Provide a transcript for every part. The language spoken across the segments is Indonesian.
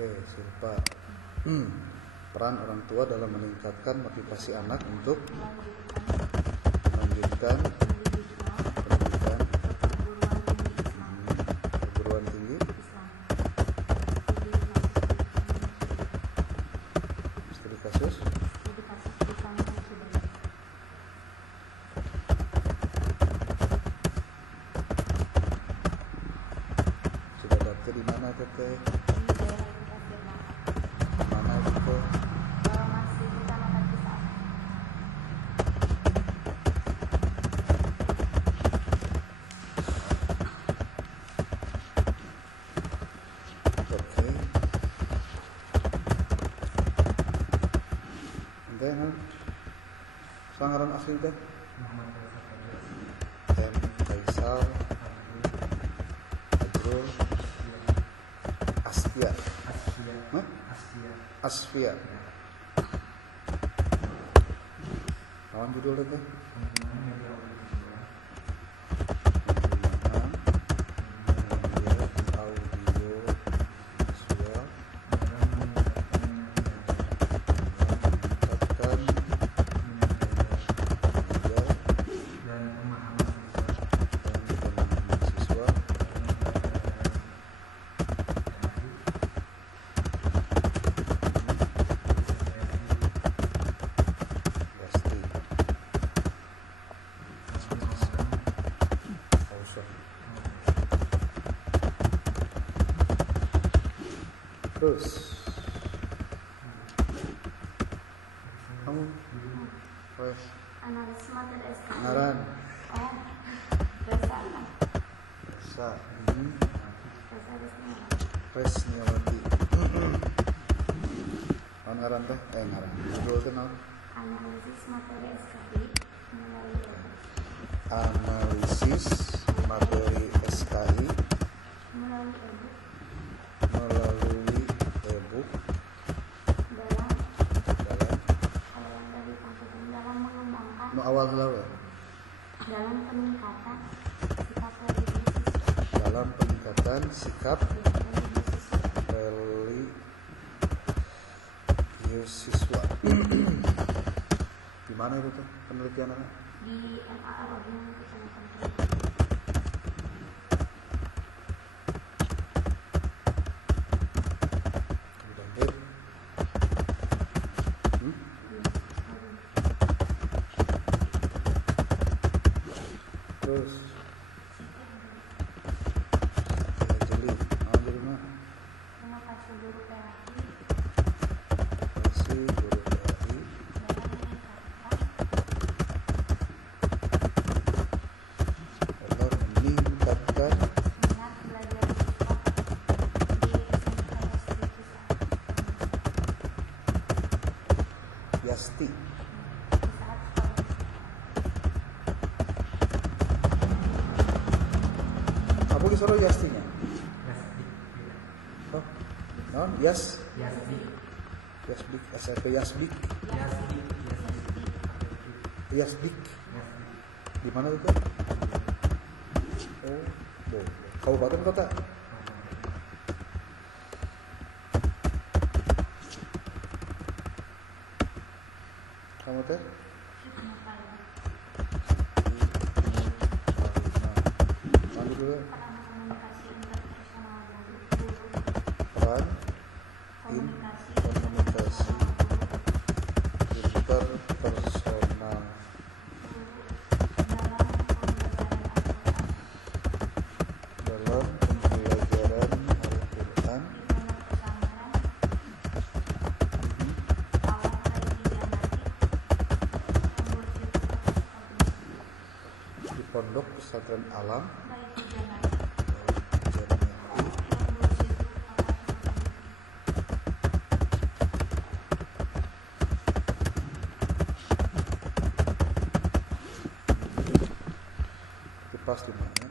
Oke, Silpa. Peran orang tua dalam meningkatkan motivasi anak untuk melanjutkan pendidikan perguruan tinggi. Studi kasus. Sudah daftar di mana, Teteh? Mana itu? Oke. Then, sangaran asli teh? M. Faisal Ajrul Asfia. Asfia. Kawan judulnya teh? Audio visual meningkatkan belajar dan pemahaman siswa. Pasti. Terus kamu Analisis materi SKI. ngaran Oh, Resa. Resa Resa Risma. Resniawati. Ngaran teh ngaran judul teh naon? Analisis materi SKI melalui Analisis materi SKI melalui e-book dalam dalam awal dari konten dalam mengembangkan awal lalu dalam peningkatan sikap religius dalam peningkatan sikap religius siswa. Di mana itu tuh penelitiannya? di MAR Organisasi Kecamatan Dibantu. Terus jeli, jeli mah Terima kasih guru PAI kasih guru PAI dalam meningkatkan dalam meningkatkan minat belajar siswa di SMK Yasti. di saat sekolah. Apa disuruh Yastinya? Oh, non Yas Yasbik SMP Yasbik Yasbik. Di mana itu? Oh, kabupaten kota. Kamu teh? Mandi dulu. Peran komunikasi interpersonal guru Peran komunikasi komunikasi interpersonal dalam pembelajaran dalam pembelajaran Al-Quran di pondok pesantren Alam Baiti Janati di Pondok Pesantren Alam Baiti Janati Janati itu pas di mana?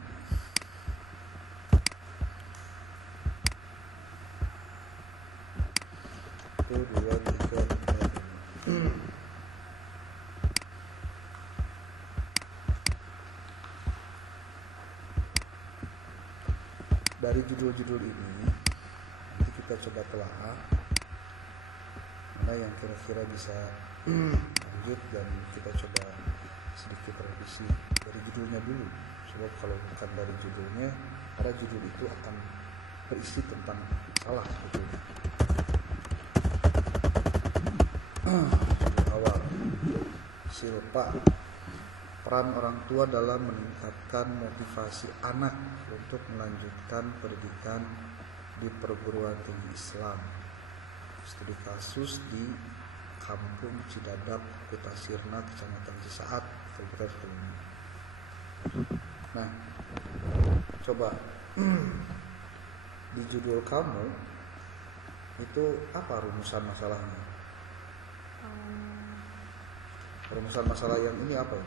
Itu 2, 3, 4. Dari judul-judul ini nanti kita kita coba telaah mana yang kira-kira bisa lanjut dan kita coba sedikit revisi dari judulnya dulu. Sebab kalau bukan dari judulnya, karena judul itu akan berisi tentang salah sebetulnya. Awal Silpa, peran orang tua dalam meningkatkan motivasi anak untuk melanjutkan pendidikan di perguruan tinggi Islam. Studi kasus di Kampung Cidadap, Kota Sirna, Kecamatan Cisaat, Kabupaten Sukabumi. Nah, coba di judul kamu itu apa rumusan masalahnya? Rumusan masalah yang ini apa ya?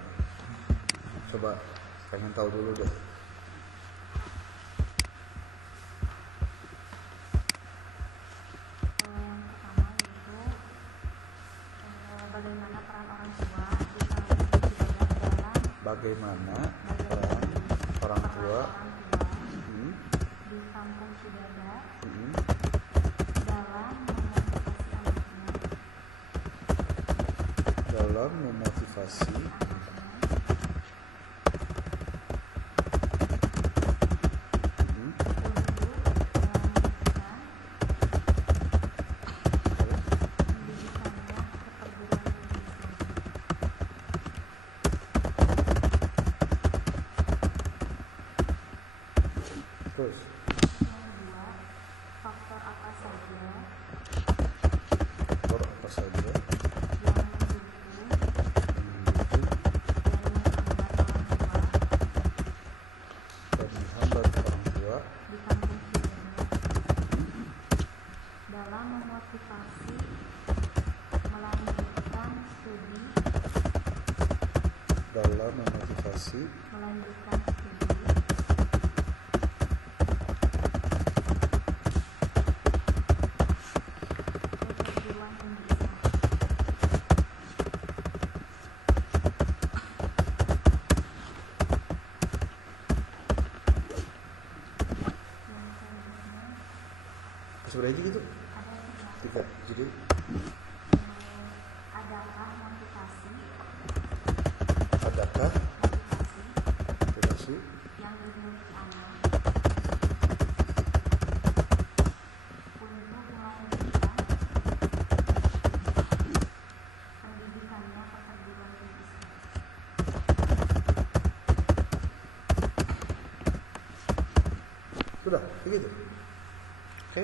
Coba pengen tahu dulu deh. Yang pertama yaitu bagaimana peran orang tua di kampung Cidadap dalam Bagaimana peran orang tua di kampung Cidadap hmm, dalam memotivasi dalam memotivasi terus faktor apa saja faktor apa saja yang mendukung dan menghambat orang tua di kampung Cidadap dalam memotivasi melanjutkan studi ke perguruan tinggi Islam. Yang selanjutnya sebenarnya gitu ada tiga jadi adakah motivasi motivasi yang dimiliki anak untuk melanjutkan pendidikannya ke perguruan tinggi Islam. sudah begitu. Oke,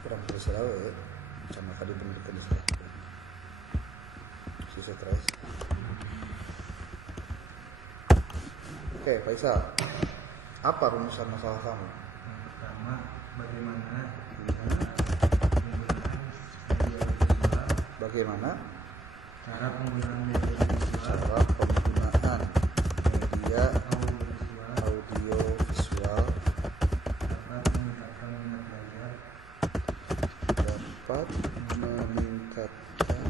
kurang terserah ya sama kali pendidikan Islam si stres. Oke, Faisal, apa rumusan masalah kamu? Yang pertama, bagaimana cara penggunaan media visual Cara penggunaan media audiovisual audio visual dapat meningkatkan minat belajar dapat meningkatkan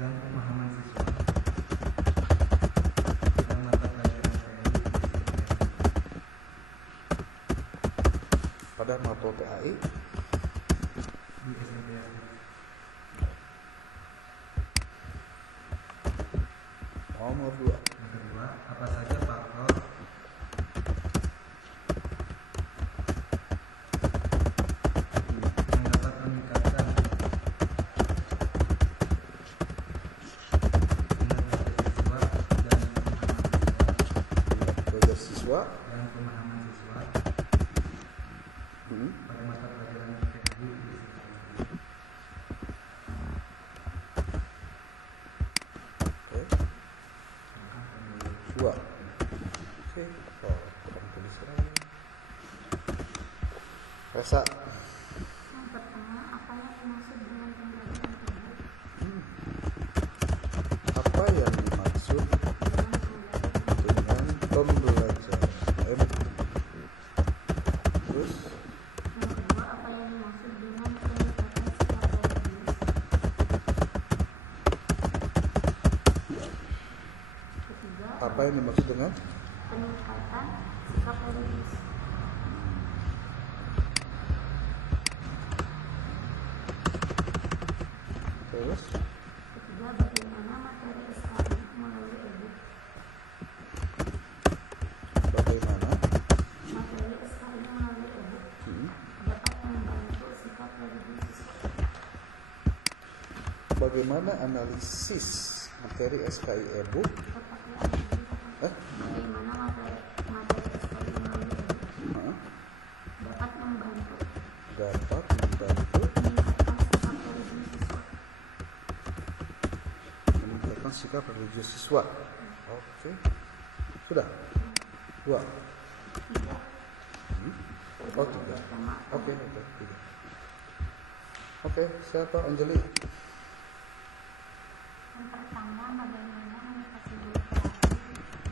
dan pemahaman siswa dan mata pelajaran PAI pada mapel PAI di SMP. nomor 2. Yang kedua, apa saja faktor yang dapat meningkatkan minat belajar siswa Belajar siswa dan pemahaman siswa hmm, pada mata pelajaran PAI di SMP. oke. Dua. Oke. Oh, kurang tulis lagi. Rasa Yang pertama, apa yang dimaksud dengan pembelajaran tersebut? apa yang dimaksud Dengan pembelajaran dengan pembelajaran? Terus yang kedua, apa yang dimaksud dengan peningkatan sikap religius? Apa yang dimaksud dengan peningkatan sikap religius. terus? Ketiga, bagaimana materi SKI melalui e-book. Bagaimana Materi SKI melalui e-book dapat membantu sikap religius siswa. bagaimana analisis materi SKI e-book Seperti analisis bagaimana materi SKI melalui e-book Hah? dapat membantu meningkatkan sikap religius siswa. Oke. Sudah? 2. Tiga, Oh, 3. pertama, Oke, 3. Oke, siapa? Anjali. yang pertama, bagaimana motivasi guru kreatif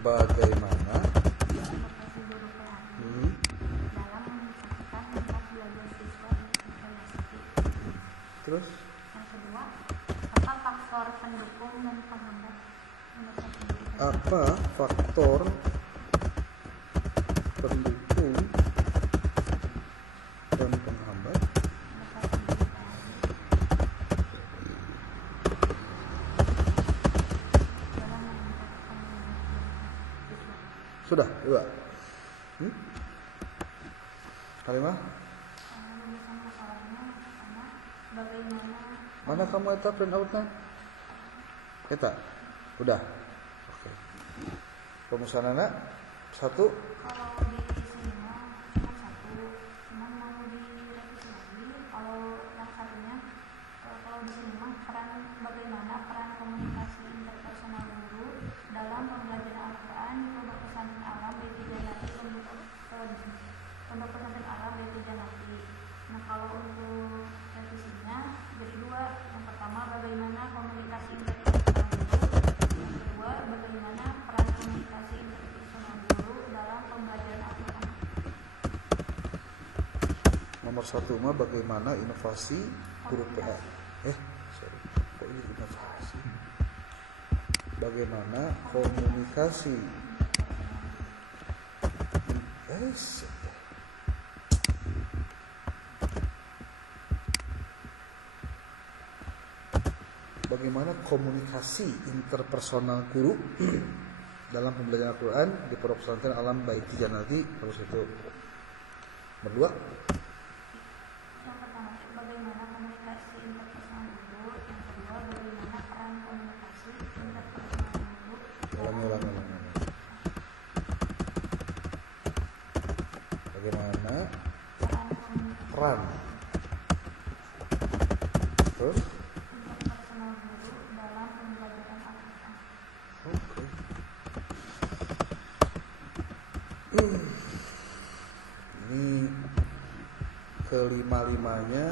Bagaimana motivasi guru kreatif dalam meningkatkan minat belajar siswa di evaluasi. terus Yang kedua, apa faktor pendukung dan penghambat motivasi guru kreatif? apa faktor pendukung dan penghambat? Motivasi guru kreatif dalam meningkatkan minat belajar siswa. Sudah, 2. Halimah, Rumusan masalahnya pertama, bagaimana mana kamu eta print outnya? Eta? Udah. Oke. Rumusan anak 1. kalau di semua cuma satu, cuman mau direvisi lagi. Kalau yang satunya, kalau di semua bagaimana peran komunikasi interpersonal guru dalam pembelajaran Al-Quran di Pondok Pesantren Alam Beti Janati Pondok Pesantren Alam Beti Janati. Nah, kalau untuk revisinya jadi 2. Yang pertama, bagaimana komunikasi interpersonal guru. Yang kedua, bagaimana peran komunikasi interpersonal guru dalam pembelajaran Al-Quran. Nomor 1 mah bagaimana inovasi guru PA. Sorry. Kok ini inovasi? Bagaimana komunikasi bagaimana komunikasi interpersonal guru dalam pembelajaran Al-Quran di Pondok Pesantren Alam Baiti Janati. Terus itu. Berdua. Yang pertama, bagaimana komunikasi interpersonal guru. Yang kedua, bagaimana peran komunikasi interpersonal guru Ulangi. Bagaimana peran komunikasi peran? Terus? interpersonal guru dalam pembelajaran Al-Quran. Oke. Ini kelima-limanya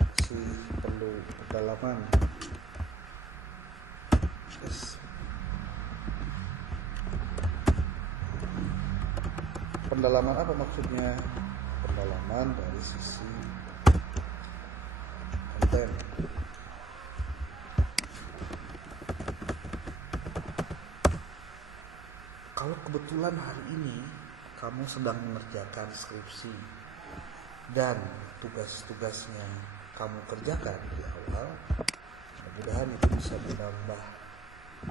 masih perlu pendalaman. Yes. Pendalaman apa maksudnya? Pendalaman dari sisi konten. Kalau kebetulan hari ini kamu sedang mengerjakan skripsi dan tugas-tugasnya kamu kerjakan di awal, mudah-mudahan itu bisa menambah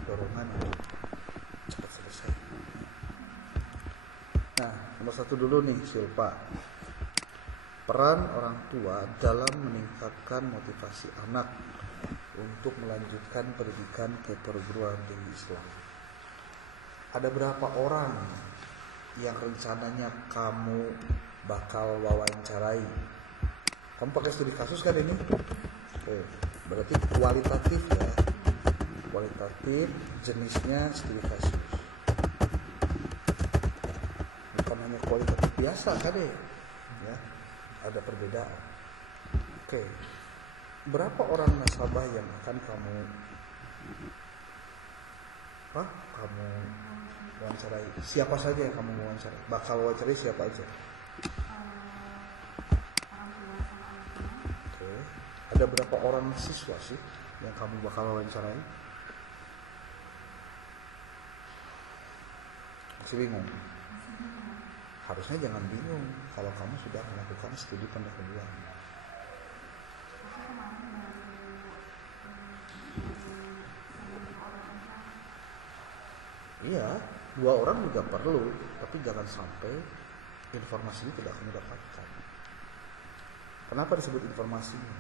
dorongan untuk cepat selesai. Nah, nomor 1 dulu nih, Silpa. Peran orang tua dalam meningkatkan motivasi anak untuk melanjutkan pendidikan ke perguruan tinggi Islam. Ada berapa orang yang rencananya kamu bakal wawancarai? Kamu pakai studi kasus kan ini? Oke, berarti kualitatif ya. Kualitatif, jenisnya studi kasus. Bukan hanya kualitatif biasa kan ya? Ada perbedaan. Oke. Berapa orang nasabah yang akan kamu wawancarai? Siapa saja yang kamu wawancarai? Bakal wawancarai siapa aja? Orang tua sama anaknya. Oke. Ada berapa orang siswa sih yang kamu bakal wawancarai? Masih bingung? Harusnya jangan bingung kalau kamu sudah melakukan studi pendahuluan. Iya, 2 orang juga perlu, tapi jangan sampai informasi itu tidak kamu dapatkan. Kenapa disebut informasinya?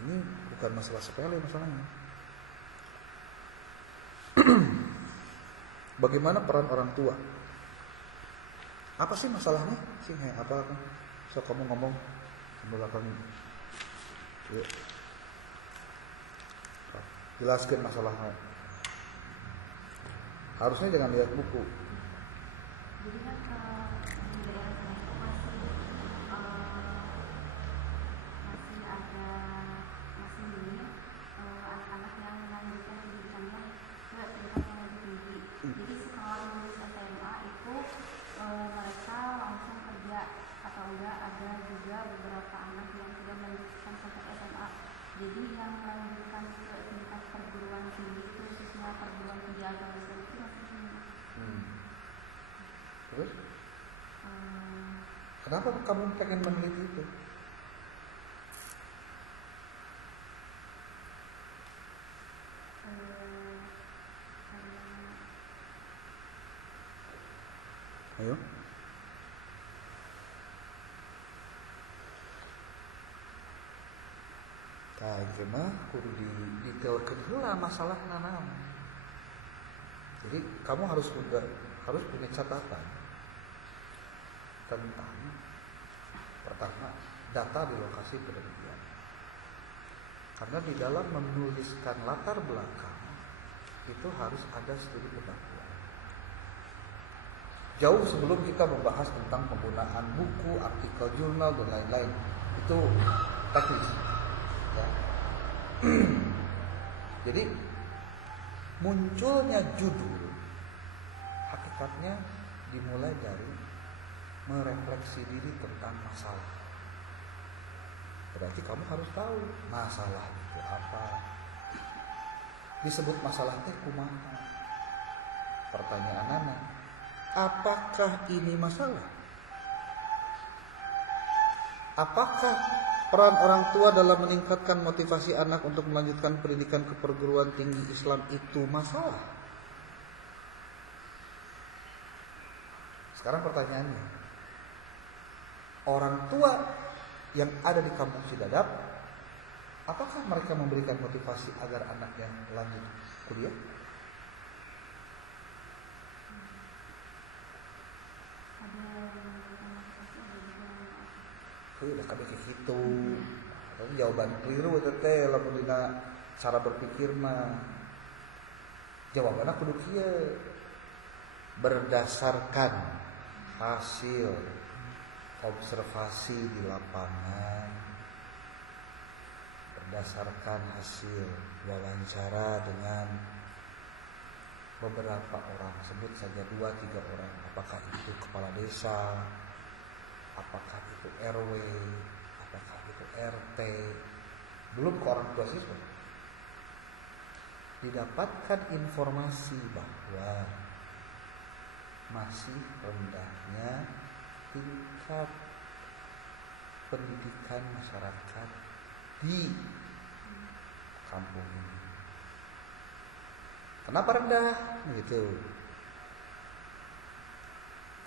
Ini bukan masalah sepele masalahnya. Bagaimana peran orang tua? Apa sih masalahnya? Apa? So kamu ngomong belakang. Yuk. Jelaskan masalahnya. Harusnya jangan lihat buku. Jadi kan di daerah saya itu masih ini anak-anak yang melanjutkan pendidikannya ke tingkat yang lebih tinggi. Jadi setelah lulus SMA itu mereka langsung kerja, atau enggak ada juga beberapa anak yang sudah melanjutkan sampai SMA. Jadi yang melanjutkan ke tingkat perguruan tinggi itu khususnya perguruan tinggi agama Islam itu masih tinggi. Terus? Kenapa kamu pengen meneliti itu? Ayo. Karena kudu didetailkan heula masalahna naon. Jadi kamu harus punya catatan tentang pertama data di lokasi penelitian. Karena di dalam menuliskan latar belakang itu harus ada studi pendahuluan. Jauh sebelum kita membahas tentang penggunaan buku, artikel jurnal dan lain-lain, itu teknis. Ya. Jadi munculnya judul hakikatnya dimulai dari merefleksi diri tentang masalah. Berarti kamu harus tahu masalah itu apa. Disebut masalah teh kumaha. Pertanyaan anak, apakah ini masalah? Apakah peran orang tua dalam meningkatkan motivasi anak untuk melanjutkan pendidikan ke perguruan tinggi Islam itu masalah? Sekarang pertanyaannya, orang tua yang ada di kampung Sidadap, apakah mereka memberikan motivasi agar anaknya lanjut kuliah? Udah kabeh kayak gitu. Tapi jawaban keliru teh lamun dina cara berpikir mah. Jawabanna kudu kieu. Berdasarkan hasil observasi di lapangan, berdasarkan hasil wawancara dengan beberapa orang, sebut saja 2-3 orang, apakah itu kepala desa, apakah itu RW, apakah itu RT, belum ke orang tua siswa, didapatkan informasi bahwa masih rendahnya tingkat pendidikan masyarakat di kampung ini. Kenapa rendah? Gitu.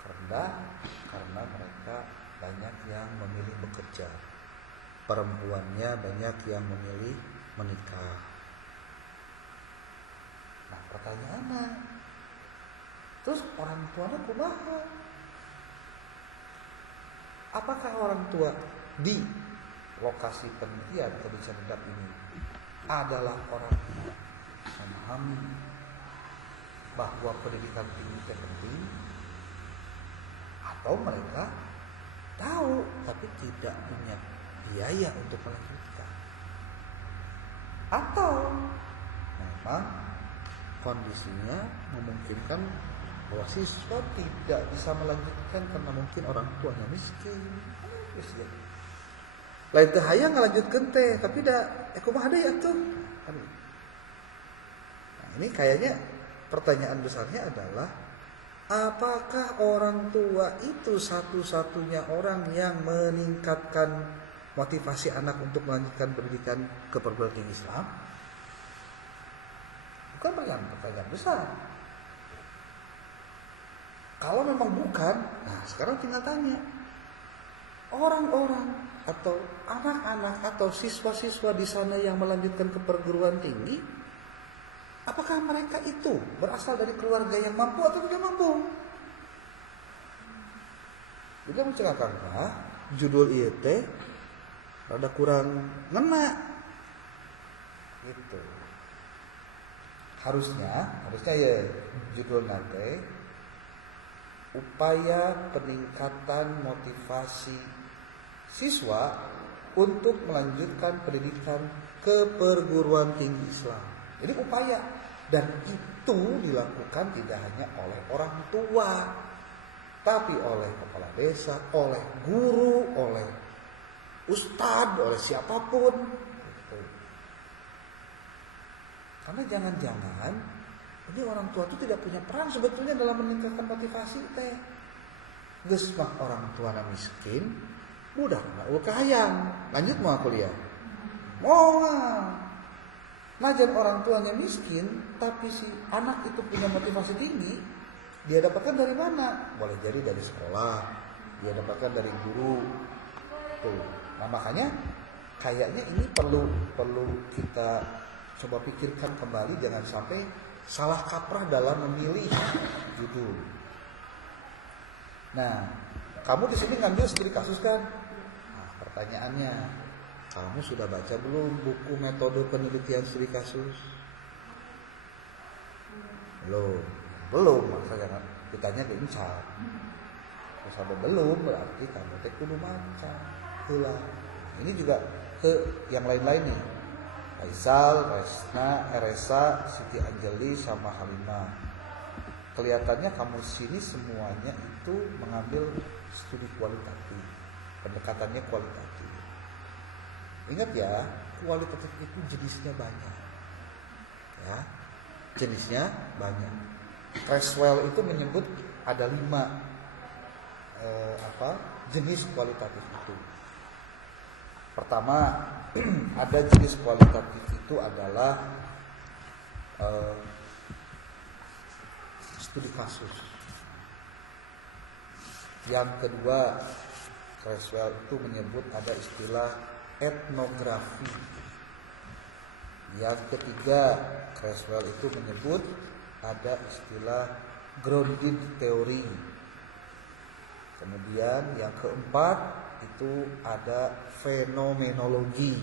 Rendah karena mereka banyak yang memilih bekerja, perempuannya banyak yang memilih menikah. Nah pertanyaannya, terus orang tuanya kumaha? Apakah orang tua di lokasi penelitian atau di Sidadap ini adalah orang yang memahami bahwa pendidikan tinggi itu penting, atau mereka tahu tapi tidak punya biaya untuk melanjutkan, atau memang kondisinya memungkinkan bahwa siswa tidak bisa melanjutkan karena mungkin orang tuanya miskin. Lain teh hayang ngalanjutkeun teh tapi da kumaha deui atuh. Nah, ini kayaknya pertanyaan besarnya adalah apakah orang tua itu satu-satunya orang yang meningkatkan motivasi anak untuk melanjutkan pendidikan ke perguruan tinggi Islam? Bukan pertanyaan besar. Kalau memang bukan, nah sekarang tinggal tanya. Orang-orang atau anak-anak atau siswa-siswa di sana yang melanjutkan ke perguruan tinggi, apakah mereka itu berasal dari keluarga yang mampu atau tidak mampu? Juga menceritakan judul IET rada kurang ngena gitu. Harusnya ya judul nanti upaya peningkatan motivasi siswa untuk melanjutkan pendidikan ke perguruan tinggi Islam. Jadi upaya, dan itu dilakukan tidak hanya oleh orang tua, tapi oleh kepala desa, oleh guru, oleh ustadz, oleh siapapun. Gitu. Karena jangan-jangan ini orang tua itu tidak punya peran sebetulnya dalam meningkatkan motivasi teh. Geus mah orang tua miskin, budak mah hayang lanjut mau kuliah. Moal. Najan orang tuanya miskin, tapi si anak itu punya motivasi tinggi, dia dapatkan dari mana? Boleh jadi dari sekolah, dia dapatkan dari guru. Tuh. Nah makanya kayaknya ini perlu kita coba pikirkan kembali, jangan sampai salah kaprah dalam memilih judul. Nah, kamu di sini ngambil studi kasus kan? Nah, pertanyaannya, kamu sudah baca belum buku metode penelitian studi kasus? Belum, masa jangan ditanya ke Incar. Terus ada belum, berarti kamu teh kudu maca. Heula. Ini juga ke yang lain-lain nih. Faisal, Resa, Siti Anjeli sama Halimah. Kelihatannya kamu sini semuanya itu mengambil studi kualitatif. Pendekatannya kualitatif. Ingat ya, kualitatif itu jenisnya banyak. Ya, jenisnya banyak. Creswell itu menyebut ada 5 jenis kualitatif itu. Pertama, ada jenis kualitatif itu adalah studi kasus. Yang kedua, Creswell itu menyebut ada istilah etnografi. Yang ketiga, Creswell itu menyebut ada istilah grounded theory. Kemudian yang keempat itu ada fenomenologi.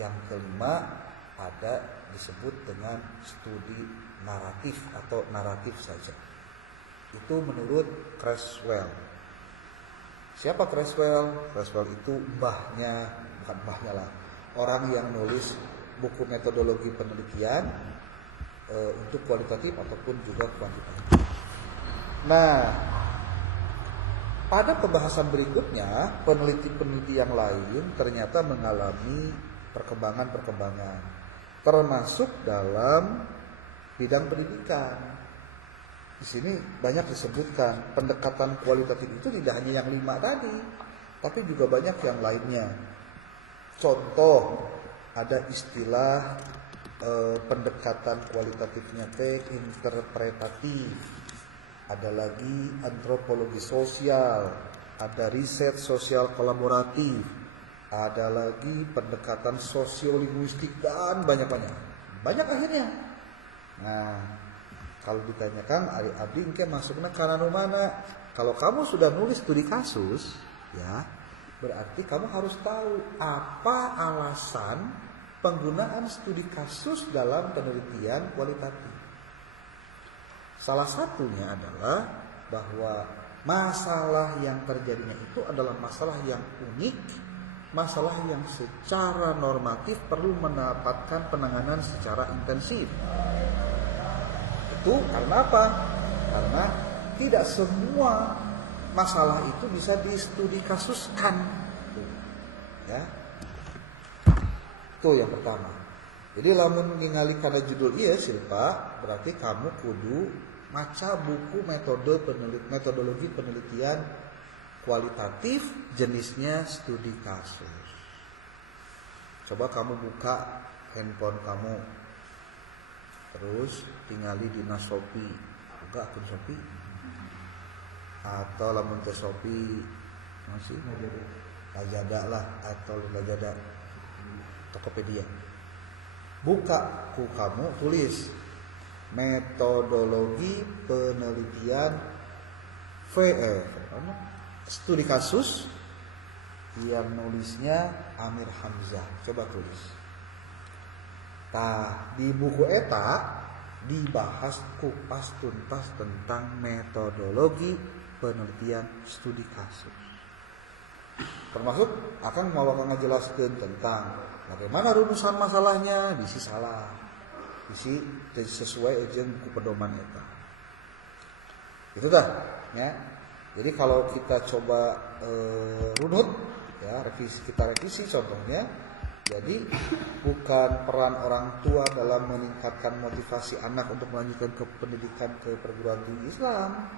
Yang kelima ada disebut dengan studi naratif atau naratif saja. Itu menurut Creswell. Siapa Creswell? Creswell itu bukan mbahnya lah, orang yang nulis buku metodologi penelitian untuk kualitatif ataupun juga kuantitatif. Nah, pada pembahasan berikutnya, peneliti-peneliti yang lain ternyata mengalami perkembangan-perkembangan, termasuk dalam bidang pendidikan. Di sini banyak disebutkan pendekatan kualitatif itu tidak hanya yang 5 tadi, tapi juga banyak yang lainnya. Contoh, ada istilah pendekatan kualitatifnya interpretatif. Ada lagi antropologi sosial, ada riset sosial kolaboratif, ada lagi pendekatan sosiolinguistik dan banyak akhirnya. Nah, kalau ditanyakan Abdi engke masukna kana nu mana? Kalau kamu sudah nulis studi kasus, ya, berarti kamu harus tahu apa alasan penggunaan studi kasus dalam penelitian kualitatif. Salah satunya adalah bahwa masalah yang terjadinya itu adalah masalah yang unik, masalah yang secara normatif perlu mendapatkan penanganan secara intensif. Itu karena apa? Karena tidak semua masalah itu bisa distudi kasuskan. Ya. Itu yang pertama. Jadi lamun ningali kana judul ieu Silpa, berarti kamu kudu maca buku metodologi penelitian kualitatif, jenisnya studi kasus. Coba kamu buka handphone kamu, terus tinggali di Shopee, buka akun Shopee, atau lamun teh Shopee masih Lazada lah, atau Lazada Tokopedia. Buka ku kamu, tulis metodologi penelitian studi kasus, yang nulisnya Amir Hamzah. Coba tulis. Tah di buku eta dibahas kupas tuntas tentang metodologi penelitian studi kasus. Termasuk akan mau ngajelaskeun tentang bagaimana rumusan masalahnya, bisi salah, bisi sesuai jeung ku pedoman eta. Itu dah, ya. Jadi kalau kita coba runut, ya kita revisi contohnya. Jadi bukan peran orang tua dalam meningkatkan motivasi anak untuk melanjutkan ke pendidikan ke perguruan tinggi Islam,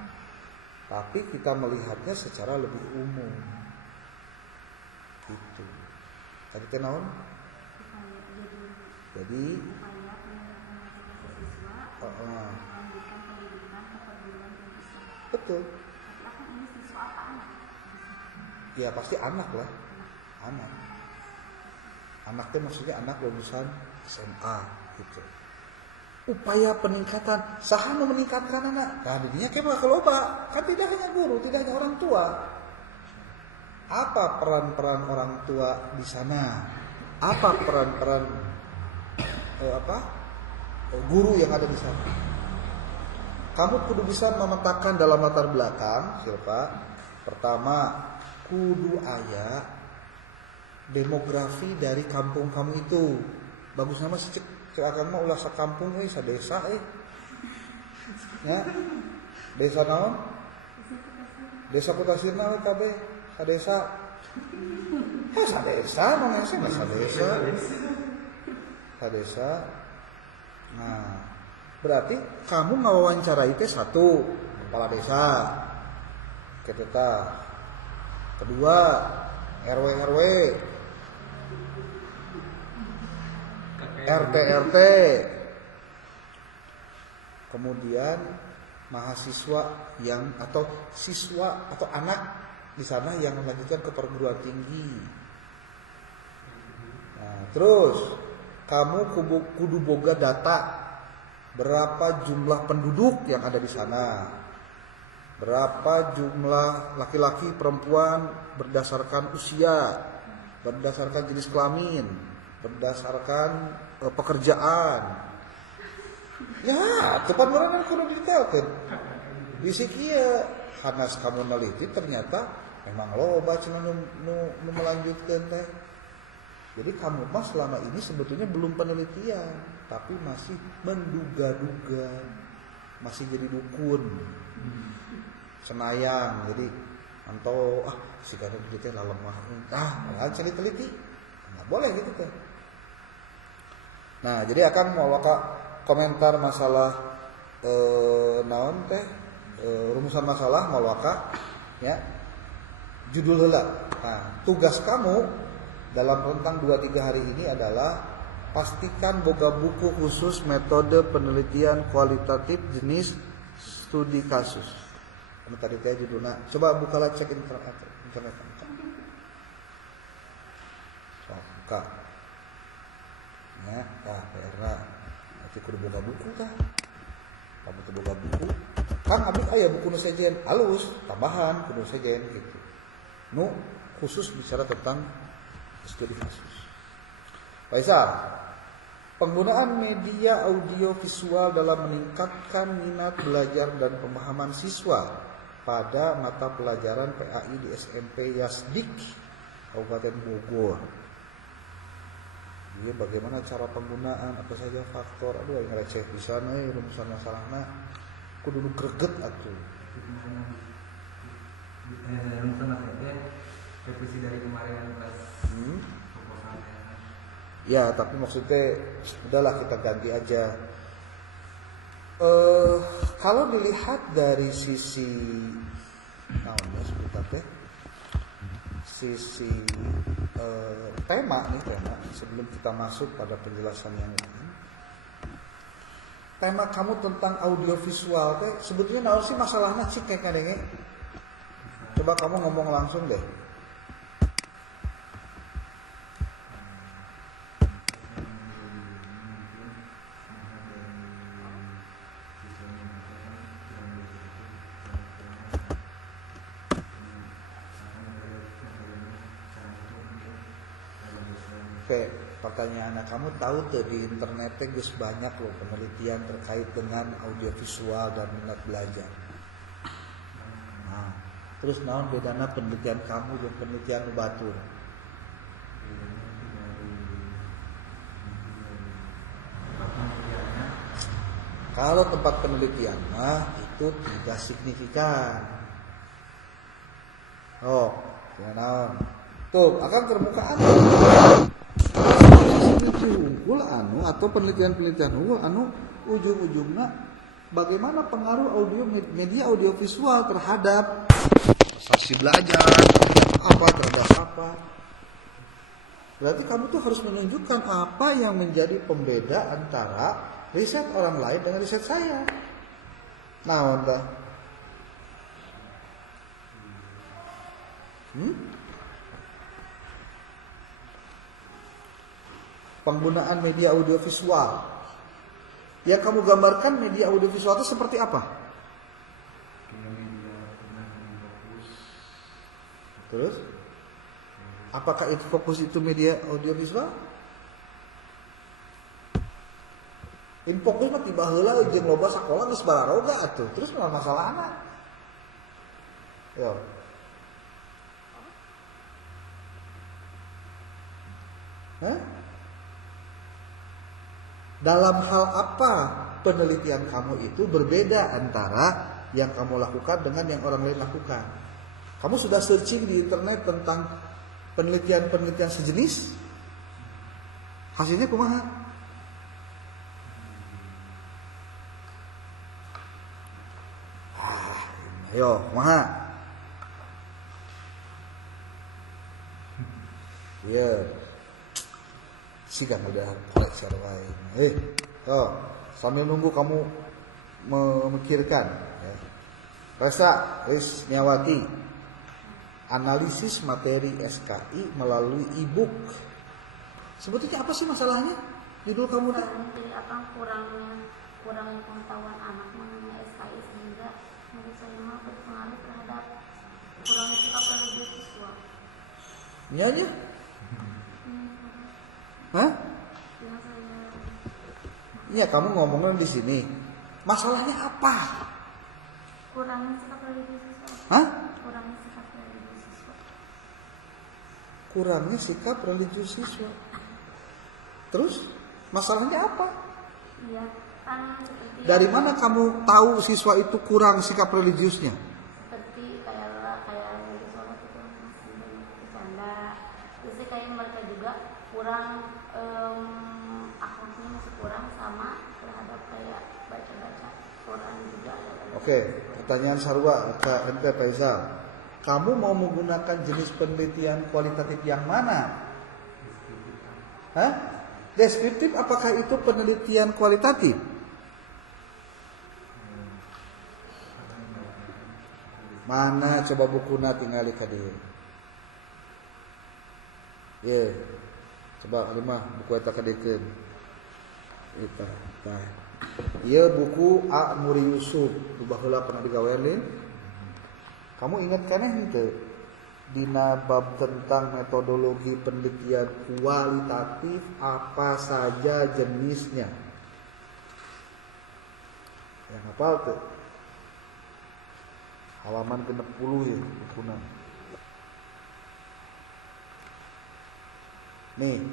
tapi kita melihatnya secara lebih umum. Gitu. Tadi teh naon? Jadi betul. Ya pasti anak lah. Anak itu maksudnya anak lulusan SMA gitu. Upaya peningkatan, saha nu meningkatkan anak? Nah, didinya ke loba, kan tidak hanya guru, tidak hanya orang tua. Apa peran-peran orang tua di sana? Apa peran-peran guru yang ada di sana? Kamu kudu bisa memetakan dalam latar belakang, siapa? Pertama, kudu aya demografi dari kampung kamu itu. Bagus nama sih cek akan mah ulah sakampung sadesa ya. Desa naon? Desa Kutasirna we kabeh, sadesa. Sadesa mah sih sadesa. Sadesa. Nah, berarti kamu ngawawancarai teh satu kepala desa. Kitu tah. Kedua, RW RT kemudian mahasiswa yang atau siswa atau anak di sana yang melanjutkan ke perguruan tinggi. Nah, terus kamu kudu boga data berapa jumlah penduduk yang ada di sana, berapa jumlah laki-laki perempuan berdasarkan usia, berdasarkan jenis kelamin, berdasarkan pekerjaan. Ya, tepat beneran kudu detailkeun. Bisi kieu hanas kamu neliti ternyata memang loba cenah nu melanjutkeun teh. Jadi kamu mah selama ini sebetulnya belum penelitian, tapi masih menduga-duga, masih jadi dukun. Senayang, jadi antau si kada gitu teh lemah. Malah teliti. Enggak boleh gitu teh. Nah, jadi akan mau komentar masalah naon teh rumusan masalah mau ya. Judul heula. Nah, tugas kamu dalam rentang 2-3 hari ini adalah pastikan boga buku khusus metode penelitian kualitatif jenis studi kasus. Anu tadi teh judulna. Coba bukalah cek internet. Buka. Ya, PR-na. Nanti kudu boga buku tah. Kamu teu boga buku. Kang abdi aya buku nu sejen alus, tambahan kudu sejen gitu. Nu khusus bicara tentang studi kasus. Faisal, penggunaan media audio visual dalam meningkatkan minat belajar dan pemahaman siswa pada mata pelajaran PAI di SMP Yasdik Kabupaten Bogor. Ini bagaimana cara penggunaan, apa saja faktor, yang receh pisan rumusan masalahna kudu nu greget atuh. Rumusan masalahnya revisi dari kemarin kelas proposalnya. Ya, tapi maksudnya udahlah kita ganti aja. Kalau dilihat dari sisi sisi tema sebelum kita masuk pada penjelasan yang lain, tema kamu tentang audiovisual sebetulnya naon sih masalahnya cik kayak kadenge? Coba kamu ngomong langsung deh. Oke, pertanyaannya, kamu tahu tuh di internet geus banyak loh penelitian terkait dengan audiovisual dan minat belajar. Nah, terus naon bedana penelitian kamu dan penelitian batur? Kalau tempat penelitian mah itu tidak signifikan. Oh, ya naon? Tuh, akan terbukaan. Unggul atau penelitian-penelitian unggul ujung-ujungnya bagaimana pengaruh media audiovisual terhadap prestasi belajar terhadap apa. Berarti kamu tuh harus menunjukkan apa yang menjadi pembeda antara riset orang lain dengan riset saya. Nah, penggunaan media audiovisual. Yang kamu gambarkan media audiovisual itu seperti apa? Terus? Apakah itu fokus itu media audiovisual? Infokus mah tiba heula jeung loba sakola geus balaroga atuh. Terus naon masalahna? Yo. Hah? Dalam hal apa penelitian kamu itu berbeda antara yang kamu lakukan dengan yang orang lain lakukan? Kamu sudah searching di internet tentang penelitian-penelitian sejenis? Hasilnya kumaha? Ayo, kumaha? Iya. Sigang udah koleksi lain. Sambil nunggu kamu memikirkan. Ya. Resa, Nyawati, analisis materi SKI melalui e-book. Sebetulnya apa sih masalahnya? Judul kamu teh? Kurangnya pengetahuan anak mengenai SKI sehingga menurut saya berpengaruh terhadap kurangnya sikap religius siswa. Iya aja. Hah? Iya, kamu ngomongin di sini. Masalahnya apa? Kurangnya sikap religius siswa. Hah? Kurangnya sikap religius siswa. Kurangnya sikap religius siswa. Terus masalahnya apa? Iya, kan seperti dari mana kamu tahu siswa itu kurang sikap religiusnya? Seperti kayak di sholat itu masih banyak bercanda. Terus kayak mereka juga kurang akhlaknya masih kurang sama terhadap kayak baca-baca Quran juga. Oke, pertanyaan Sarwa ke NP Faisal. Kamu mau menggunakan jenis penelitian kualitatif yang mana? Hah? Deskriptif, apakah itu penelitian kualitatif? Mana coba bukuna tinggal di dieu. Ye. Coba Alimah buku eta kadekeun. Eta tah. Ieu buku A Muri Yusuf, tu baheula pernah digawean. Kamu ingat keneh henteu? Dina bab tentang metodologi penelitian kualitatif apa saja jenisnya. Yang hafal tuh? Halaman 60 ya bukuna. Nih,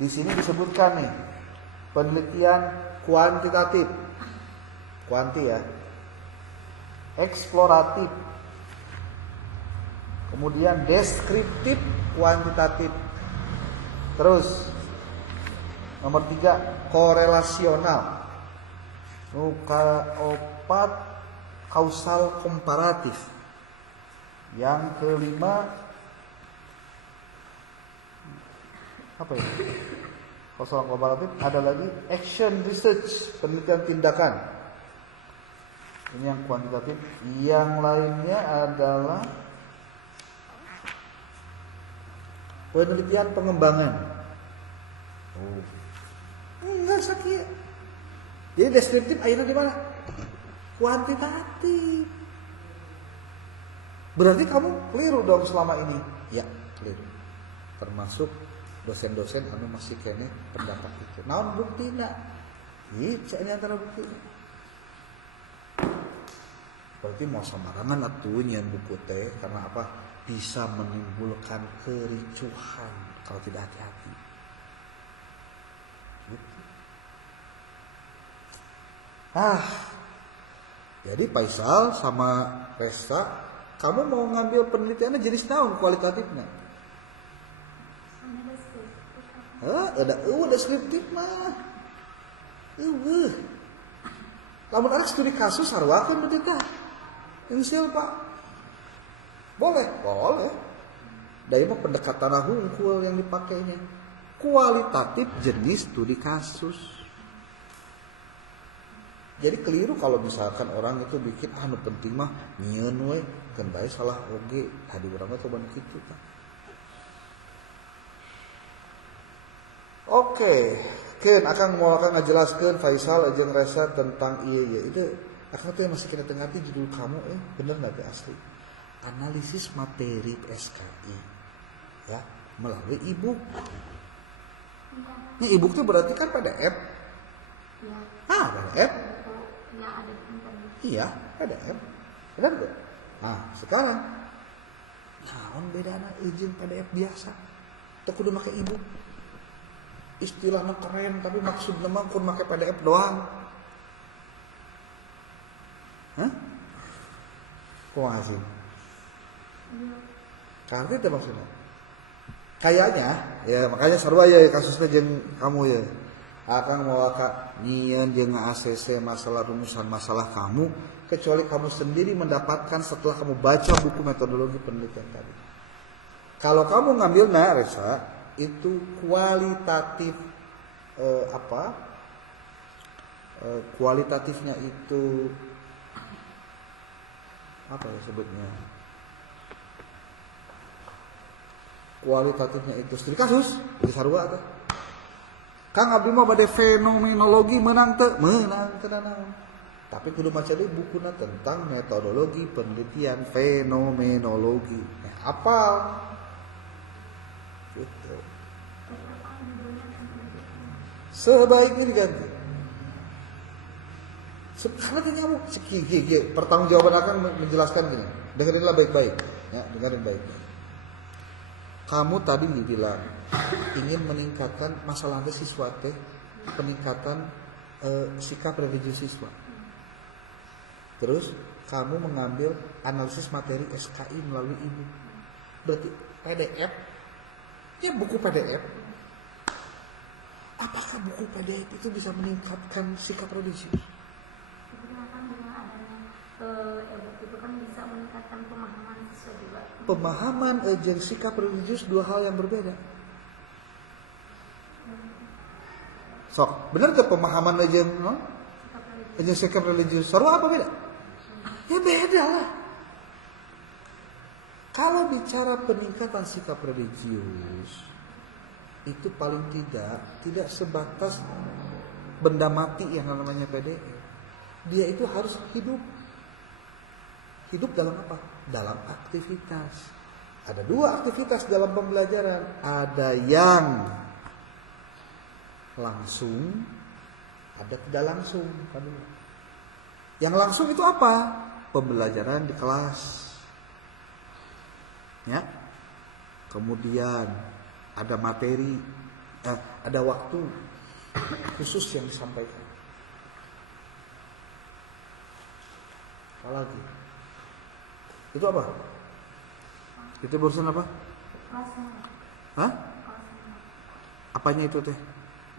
di sini disebutkan nih penelitian kuantitatif, kuanti ya, eksploratif, kemudian deskriptif kuantitatif, terus nomor 3 korelasional, Opat kausal komparatif. Yang kelima apa ini? Kausal komparatif ada lagi action research, penelitian tindakan. Ini yang kuantitatif. Yang lainnya adalah penelitian pengembangan. Oh. Enggak sakit. Jadi deskriptif akhirnya di mana? Kuantitatif. Berarti kamu keliru dong selama ini. Ya, keliru. Termasuk dosen-dosen anu masih kene pendapat itu. Naon buktina? Ieu ini antara bukti. Berarti mau samarangan atuh nyeun buku teh karena apa? Bisa menimbulkan kericuhan kalau tidak hati-hati. Gitu. Jadi Faisal sama Resa, kamu mau ngambil penelitiannya jenis naon kualitatifnya? Ada deskriptif mah. Lamun ada studi kasus sarwakeun berarti tah. Insil Pak. Boleh. Dari mah pendekatan hungkul yang dipakainya. Kualitatif jenis studi kasus. Jadi keliru kalau misalkan orang itu bikin anu penting mah nyieun we keun bae salah oge tadi urang mah coba kitu tah. Oke, keun akang mau ngajelaskeun Faisal jeung Resa tentang ieu. Itu akang teh masih kena tengati judul kamu bener enggak teh asli? Analisis materi SKI. Ya, melalui e-book. Ini e-book itu berarti kan PDF. Ya. PDF. Ya ada internet. Iya, PDF. Benar gak? Nah, sekarang naon bedana jeung PDF biasa? Teu kudu make e-book. Istilahnya keren tapi maksudnya mah kun make PDF doang. Hah? Kumaha sih? Karena itu maksudnya. Kayaknya, ya makanya sarua ya kasusnya jeung kamu ya. Akang mau nyieun jeung ACC masalah rumusan masalah kamu kecuali kamu sendiri mendapatkan setelah kamu baca buku metodologi penelitian tadi. Kalau kamu ngambil Resa itu kualitatif kualitatifnya itu apa ya sebutnya? Kualitatifnya itu studi kasus di sarua teh. Kang abdi mah bade fenomenologi menang teu naon. Tapi kudu maca deui bukuna tentang metodologi penelitian fenomenologi. Apal. Gitu. Sebaiknya diganti. Karena dia nyamuk. Pertanggungjawaban akan menjelaskan gini. Dengerinlah baik-baik. Ya, dengerin baik. Kamu tadi bilang ingin meningkatkan masalah siswa teh, peningkatan sikap religius siswa. Terus kamu mengambil analisis materi SKI melalui ibu. Berarti PDF, ya buku PDF. Apakah buku PDF itu bisa meningkatkan sikap religius? Itu kan bisa meningkatkan pemahaman siswa juga. Pemahaman jeung sikap religius dua hal yang berbeda. Sok, benar ke pemahaman jeung sikap religius? Sarua apa beda? Ya beda lah. Kalau bicara peningkatan sikap religius, itu paling tidak sebatas benda mati yang namanya PDF. Dia itu harus hidup. Hidup dalam apa? Dalam aktivitas. Ada dua aktivitas dalam pembelajaran. Ada yang langsung, ada tidak langsung. Yang langsung itu apa? Pembelajaran di kelas. Ya. Kemudian ada materi, ada waktu khusus yang disampaikan. Apa lagi? Itu apa? Itu barusan apa? Hah? Apanya itu teh?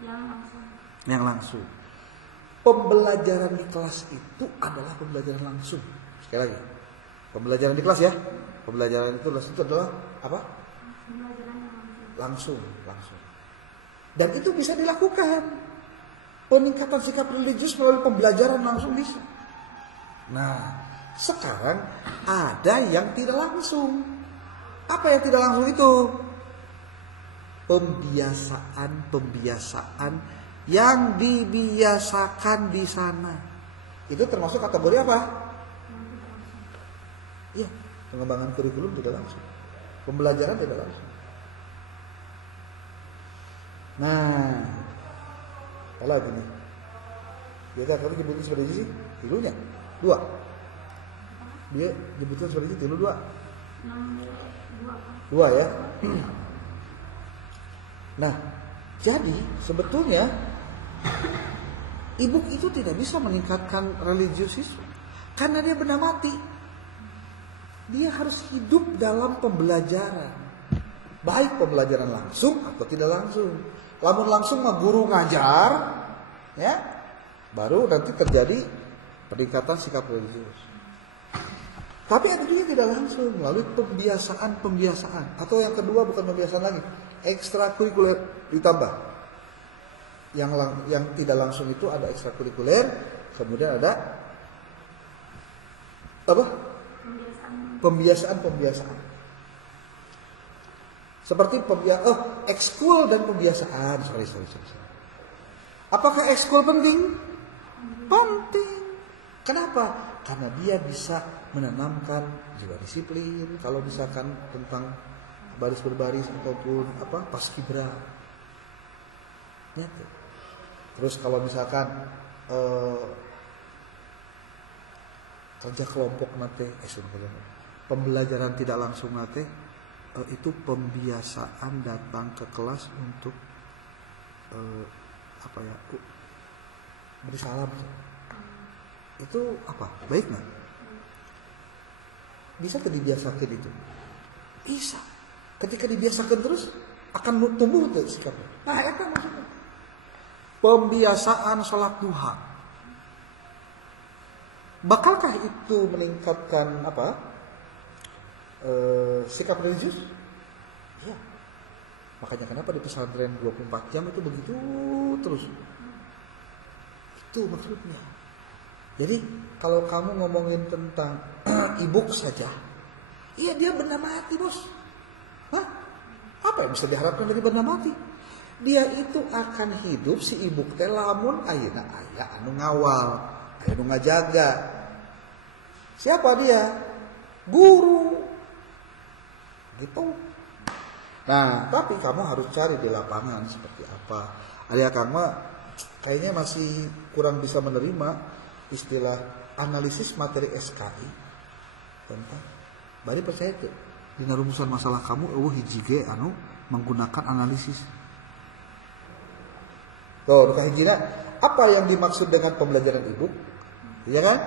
Yang langsung. Yang langsung. Pembelajaran di kelas itu adalah pembelajaran langsung. Sekali lagi, pembelajaran di kelas ya. Pembelajaran itu adalah apa? Pembelajaran yang Langsung. Dan itu bisa dilakukan. Peningkatan sikap religius melalui pembelajaran langsung bisa. Nah, sekarang ada yang tidak langsung. Apa yang tidak langsung itu? Pembiasaan yang dibiasakan di sana. Itu termasuk kategori apa? Iya, pengembangan kurikulum tidak langsung. Pembelajaran tidak langsung. Nah, apa lagi nih? Dia tadi nyebutkan seperti ini sih, tilunya 2. Dia nyebutkan seperti ini, tilu 2. 2 ya. Nah, jadi sebetulnya ibu itu tidak bisa meningkatkan religius siswa karena dia benda mati. Dia harus hidup dalam pembelajaran, baik pembelajaran langsung atau tidak langsung. Lamun langsung mah guru ngajar, ya, baru nanti terjadi peningkatan sikap religius. Tapi ada juga tidak langsung melalui pembiasaan atau yang kedua bukan pembiasaan lagi, ekstrakurikuler ditambah. Yang tidak langsung itu ada ekstrakurikuler, kemudian ada apa? Pembiasaan. Seperti ekskul dan pembiasaan. Sorry. Apakah ekskul penting? Penting. Kenapa? Karena dia bisa menanamkan jiwa disiplin. Kalau misalkan tentang baris berbaris ataupun paskibra. Gitu. Terus kalau misalkan kerja kelompok nate, pembelajaran tidak langsung nate, itu pembiasaan datang ke kelas untuk beri salam. Itu apa? Baik nggak? Bisa tidak dibiasakan itu? Bisa. Ketika dibiasakan terus akan tumbuh tuh sikapnya. Nah, itu maksudnya. Pembiasaan sholat duha. Bakalkah itu meningkatkan sikap religius? Iya. Makanya kenapa di pesantren 24 jam itu begitu terus. Itu maksudnya. Jadi kalau kamu ngomongin tentang ibuk saja, iya dia benda mati bos. Hah? Apa yang bisa diharapkan dari benda mati? Dia itu akan hidup si ibuk teh lamun ayeuna aya anu ngawal, aya anu ngajaga. Siapa dia? Guru. Gitu. Nah, tapi kamu harus cari di lapangan seperti apa. Ada Kang mah kayaknya masih kurang bisa menerima istilah analisis materi SKI. Tentang bari percaya tuh dina rumusan masalah kamu hiji ge anu menggunakan analisis. Tuh, hijina apa yang dimaksud dengan pembelajaran ibu? Iya kan?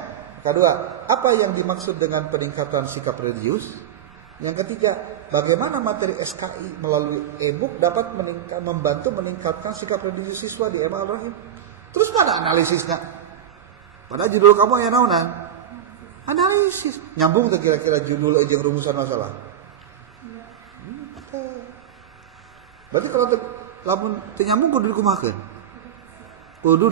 Kedua, apa yang dimaksud dengan peningkatan sikap religius? Yang ketiga, bagaimana materi SKI melalui e-book dapat membantu meningkatkan sikap religius siswa di MA Al-Rahim? Terus mana analisisnya? Padahal judul kamu ya naunan? Analisis. Nyambung tuh kira-kira judul aja rumusan masalah? Berarti kalau lamun teu nyambung kudu dikumahakeun. Kudu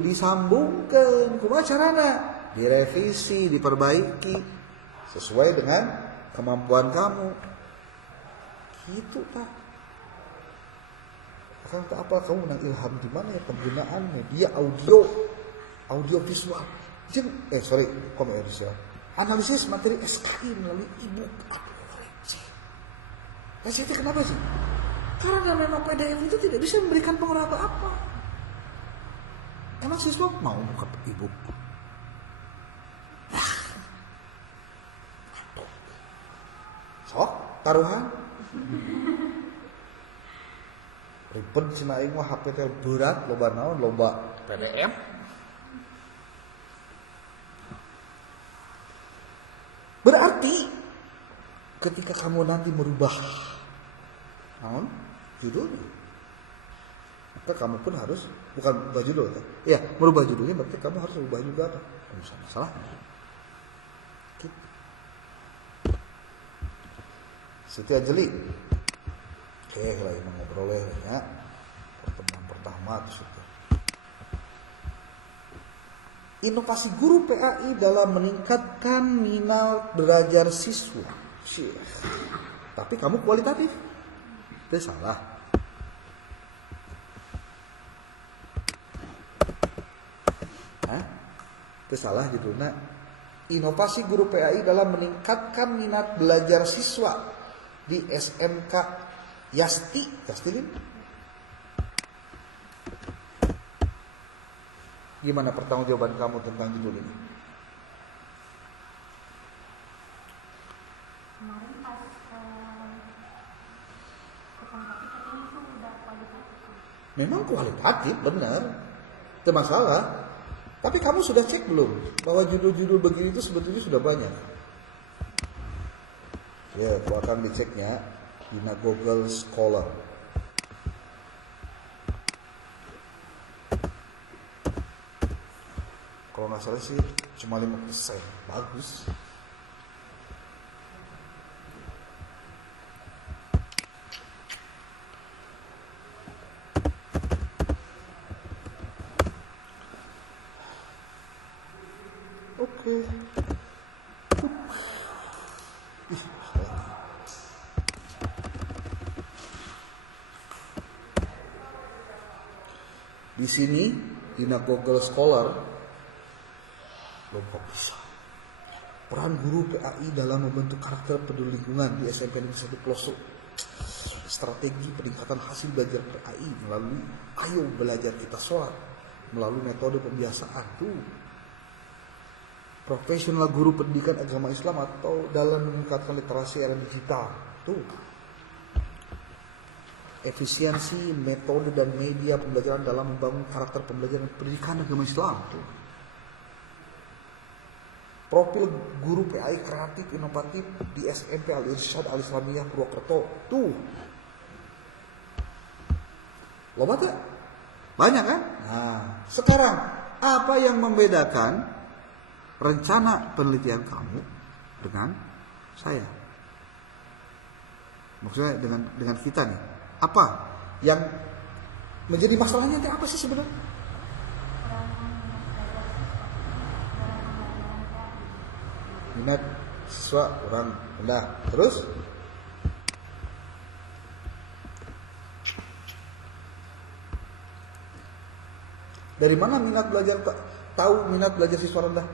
disambungkeun. Kumaha carana? Direvisi, diperbaiki sesuai dengan kemampuan kamu. Gitu, Pak. Akang tak apa kamu menang ilham di mana ya penggunaan media audio visual. Komersial. Analisis materi SKI melalui e-book. Receh kenapa sih? Karena memang PDF itu tidak bisa memberikan pengaruh apa-apa. Emang siswa mau buka e-book? Sok, taruhan. Ribet cina aing mah HP teh berat, loba naon, loba PDF. Berarti ketika kamu nanti merubah naon judulnya, maka kamu pun harus, bukan ubah judul kan? Ya, merubah judulnya berarti kamu harus ubah juga apa? Rumusan masalah. Gitu. Siti Anjeli. Oke, lagi ngobrol ya. Pertemuan pertama terus itu. Inovasi guru PAI dalam meningkatkan minat belajar siswa. Tapi kamu kualitatif. Itu salah. Itu salah judulnya. Inovasi guru PAI dalam meningkatkan minat belajar siswa di SMK Yasti. Yastilin. Gimana pertanggungjawaban kamu tentang judul ini? Kemarin pas ketemu katanya itu udah kualitatif. Memang kualitatif, benar. Itu masalah. Tapi kamu sudah cek belum bahwa judul-judul begini itu sebetulnya sudah banyak? Ya, aku akan diceknya di Google Scholar. Kalau nggak salah sih cuma 5%. Bagus. Oke. Di sini di Google Scholar belum kok bisa. Peran guru PAI dalam membentuk karakter peduli lingkungan di SMP Negeri 1 Pelosok. Strategi peningkatan hasil belajar PAI melalui Ayo Belajar Kita Sholat, melalui metode pembiasaan tuh. Profesional guru pendidikan agama Islam atau dalam meningkatkan literasi era digital tuh. Efisiensi metode dan media pembelajaran dalam membangun karakter pembelajaran pendidikan agama Islam tuh. Profil guru PAI kreatif inovatif di SMP Al Irsyad Al Islamiyah Purwokerto tuh. Loba tak? Banyak kan? Nah, sekarang apa yang membedakan rencana penelitian kamu dengan saya? Maksudnya dengan kita nih. Apa yang menjadi masalahnya itu apa sih sebenarnya? Minat siswa orang rendah. Terus? Dari mana minat belajar, tahu minat belajar siswa rendah?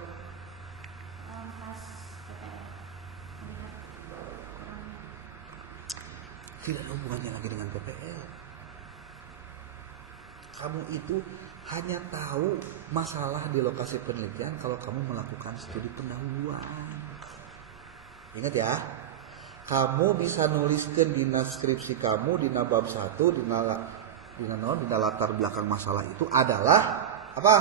Tidak ada hubungannya lagi dengan PPL. Kamu itu hanya tahu masalah di lokasi penelitian kalau kamu melakukan studi pendahuluan. Ingat ya, kamu bisa nuliskan di skripsi kamu di bab 1 di latar belakang masalah itu adalah apa?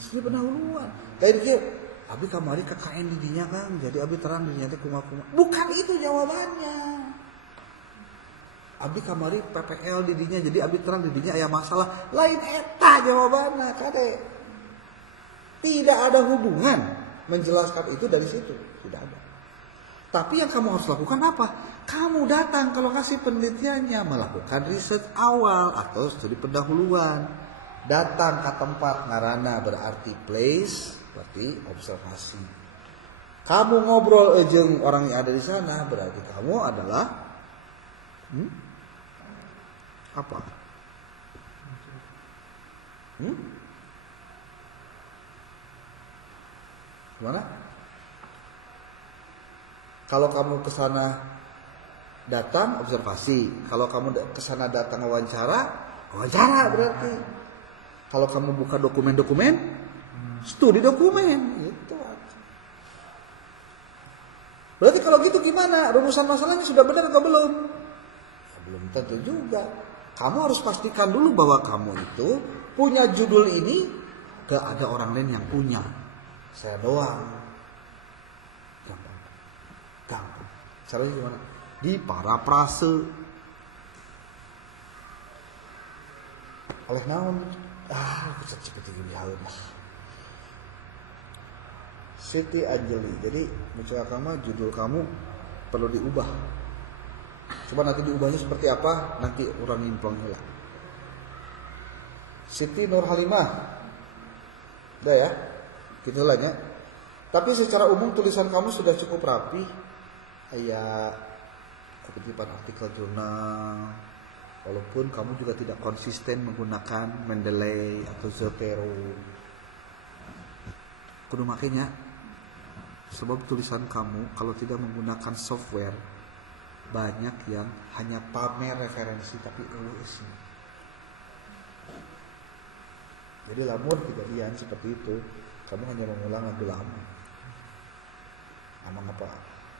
Studi pendahuluan. Kayak gitu. Abi kamari KKN didinya kan, jadi abi terang didinya teh kumaha-kumaha. Bukan itu jawabannya. Abi kamari PPL didinya, jadi abi terang didinya aya masalah. Lain eta jawabannya, kade. Tidak ada hubungan menjelaskan itu dari situ, tidak ada. Tapi yang kamu harus lakukan apa? Kamu datang ke lokasi penelitiannya, melakukan riset awal atau studi pendahuluan. Datang ke tempat ngaranna berarti place, berarti observasi. Kamu ngobrol jeung orang yang ada di sana, berarti kamu adalah apa? Gimana? Kalau kamu ke sana datang observasi, kalau kamu ke sana datang wawancara berarti. Kalau kamu buka dokumen-dokumen, studi dokumen, gitu aja. Berarti kalau gitu gimana? Rumusan masalahnya sudah benar atau belum? Ya, belum tentu juga. Kamu harus pastikan dulu bahwa kamu itu punya judul ini, gak ada orang lain yang punya. Saya doang. Gampang. Caranya gimana? Di parafrase. oleh naon aku seperti gini halus Siti Anjeli. Jadi misalnya kamu judul kamu perlu diubah. Coba nanti diubahnya seperti apa? Nanti orang nyimplong lah. Siti Nur Halimah. Udah ya? Gitu lah ya. Tapi secara umum tulisan kamu sudah cukup rapi. Kayak kutipan artikel jurnal. Walaupun kamu juga tidak konsisten menggunakan Mendeley atau Zotero. Kudu makanya sebab tulisan kamu kalau tidak menggunakan software banyak yang hanya pamer referensi tapi isi. Jadi lamun kejadian seperti itu, kamu hanya mengulang lagu lama. Amang apa?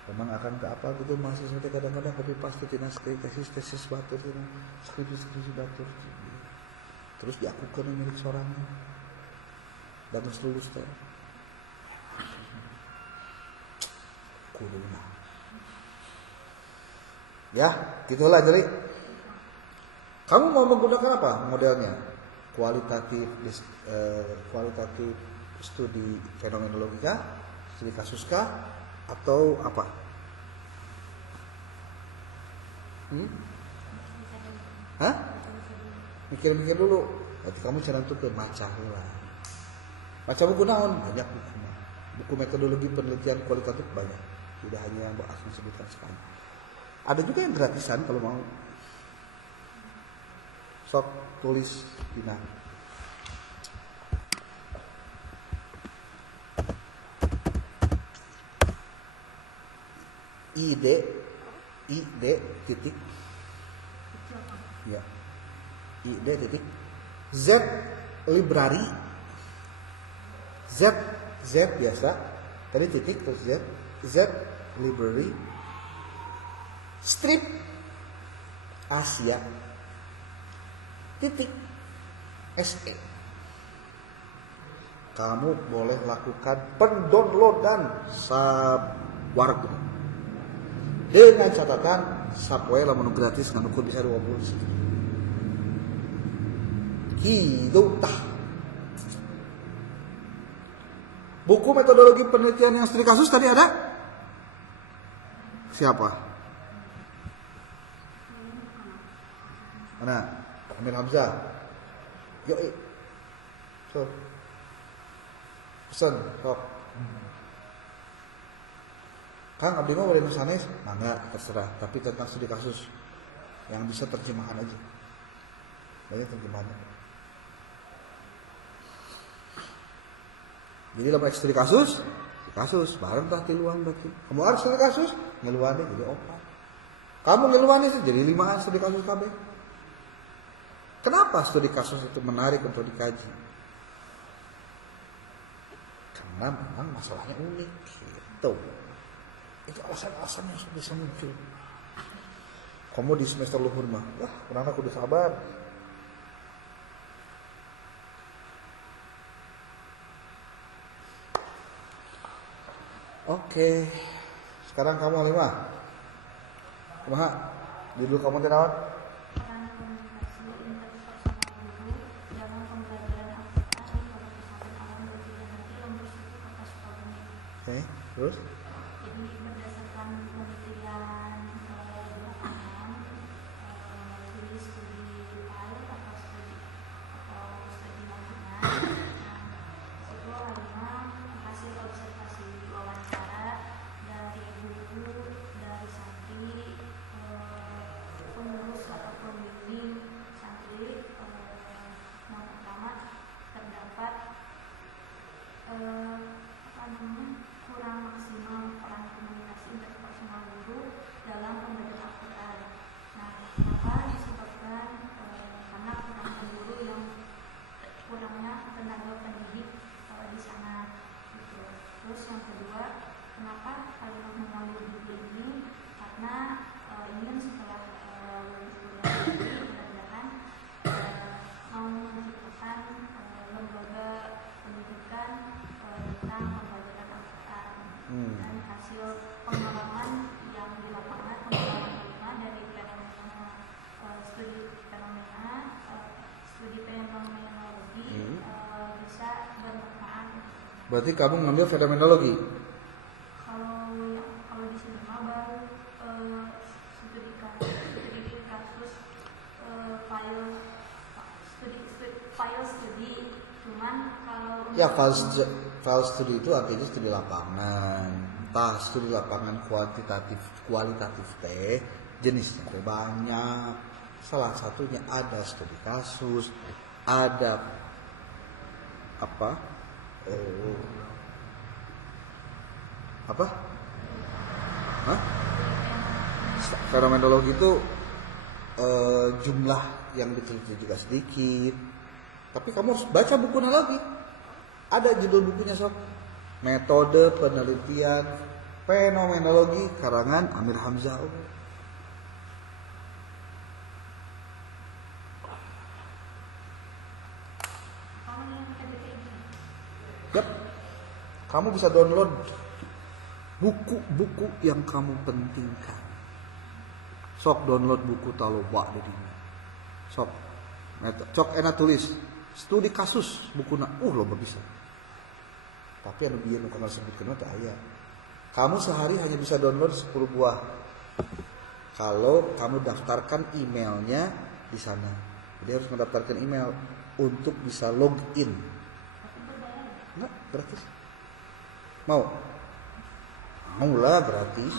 Memang akan ke apa gitu mahasiswa kadang-kadang copy paste tina tesis batur tina skripsi batur. Terus diakukan milik sorangan. Dan lulus teh. Kuduna. Ya, gitulah jadi. Kamu mau menggunakan apa modelnya? Kualitatif studi fenomenologika, studi kasuskah, atau apa? Hah? Mikir-mikir dulu. Berarti kamu cara tuh ke maca lah. Maca buku naon? Banyak buku. Buku metodologi penelitian kualitatif banyak. Tidak hanya yang Asmi sebutkan sekarang. Ada juga yang gratisan kalau mau. Sok tulis Dina. ID titik ya ID titik Z library Z biasa tadi titik terus Z library strip Asia titik SE. Kamu boleh lakukan pendownloadan sawarga dengan catatan sapoe lamun gratis nganukeun bisa 20. Hidup tah. Buku metodologi penelitian yang studi kasus tadi ada? Siapa? Mana? Amir Hamzah. Yuk. So. Pesan, sok. Kang abdi mah boleh nusanes? Mangga, terserah. Tapi tentang studi kasus yang bisa terjemahan aja. Banyak terjemahannya. Jadi lama studi kasus bareng tah tiluan berarti. Kamu harus studi kasus, ngeluannya jadi opat. Kamu ngeluannya sih jadi 5 studi kasus kabeh. Kenapa studi kasus itu menarik untuk dikaji? Karena memang masalahnya unik gitu. Itu alasan-alasan yang bisa muncul. Kamu di semester luhur mah, kurang aku udah sabar. Oke, sekarang kamu lima. Kumaha? Judul kamu teh naon? Peran komunikasi interpersonal guru dalam pembelajaran Al-Quran pada pesantren Alam Budi Nanti Lombok Suku Kota Sukabumi. Oke, terus? Jadi berdasarkan penelitian lapangan, studi pilot atau studi lanjutan, itu hanya hasil observasi wawancara dari guru, dari santri, pengurus atau pembimbing santri. Yang pertama terdapat kurang maksimal peran komunikasi interpersonal guru dalam pembelajaran Al-Quran. Nah, kenapa disebabkan karena kurang guru yang kurangnya tenaga pendidik di sana gitu. Terus yang kedua, kenapa kalimat mengalir buku ini? Karena ini kan setelah mudah-mudahan mau menciptakan lembaga pendidikan tentang pembelajaran Al-Quran dan hasil pengalaman yang di lapangan, pengalaman dari studi fenomena Berarti kamu ngambil fenomenologi. Kalau di sini mah baru studi kasus file studi. Cuman kalau Ya file studi itu artinya studi lapangan. Entah studi lapangan kualitatif teh jenisnya teh banyak. Salah satunya ada studi kasus, ada apa? Apa? Hah? Fenomenologi itu jumlah yang diteliti juga sedikit. Tapi kamu harus baca bukunya lagi. Ada judul bukunya sob. Metode penelitian fenomenologi karangan Amir Hamzah. Yap. Kamu bisa download buku-buku yang kamu pentingkan. Sok download buku taloba di dinya. Sok enak tulis studi kasus bukuna. Lo bisa. Tapi anu bieu nu kana sebutkeun teh aya. Kamu sehari hanya bisa download 10 buah. Kalau kamu daftarkan emailnya di sana. Jadi harus mendaftarkan email untuk bisa login. Enggak, gratis. Mau lah gratis.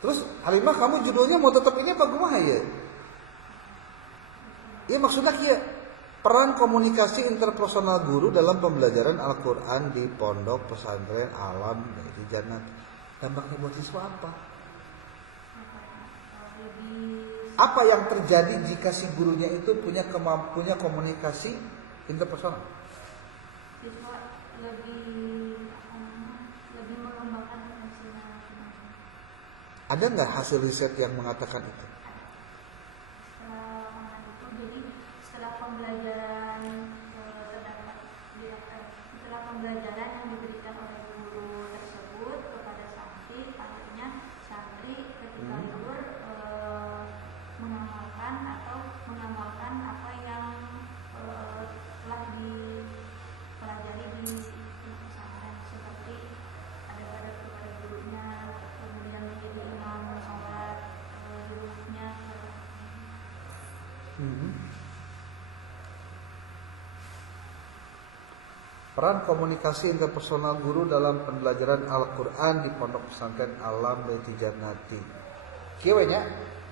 Terus Halimah kamu judulnya mau tetap ini apa kumaha ya? Iya maksudnya kieu. Peran komunikasi interpersonal guru dalam pembelajaran Al-Qur'an di pondok pesantren Alam Baiti Jannat. Dampaknya buat siswa apa? Apa yang terjadi jika si gurunya itu punya komunikasi interpersonal? Siswa lebih mengembangkan potensinya. Ada nggak hasil riset yang mengatakan itu? Setelah pembelajaran yang diberikan oleh guru tersebut kepada santri, akhirnya santri ketika lulus mengamalkan apa yang telah dipelajari di pesantren, seperti ada kepada gurunya, kemudian menjadi imam sholat di rumahnya. Peran komunikasi interpersonal guru dalam pembelajaran Al-Quran di pondok pesantren Alam Baiti Jannati. Kieu nya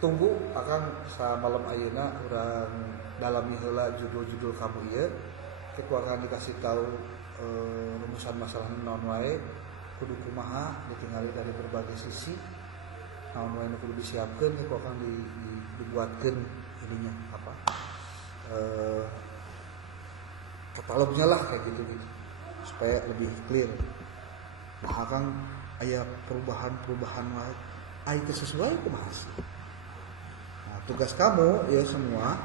tunggu akan malam ayeuna urang dalami heula judul-judul kamu ieu. Kita akan dikasih tahu rumusan masalah naon wae kudu kumaha ditingali dari berbagai sisi. Naon wae nu kudu disiapkeun kita akan dibuatkeun ininya apa? Katalognya lah kayak gitu supaya lebih clear. Nah akan aya perubahan wae aya sesuai kumaha sih. Nah, tugas kamu ya semua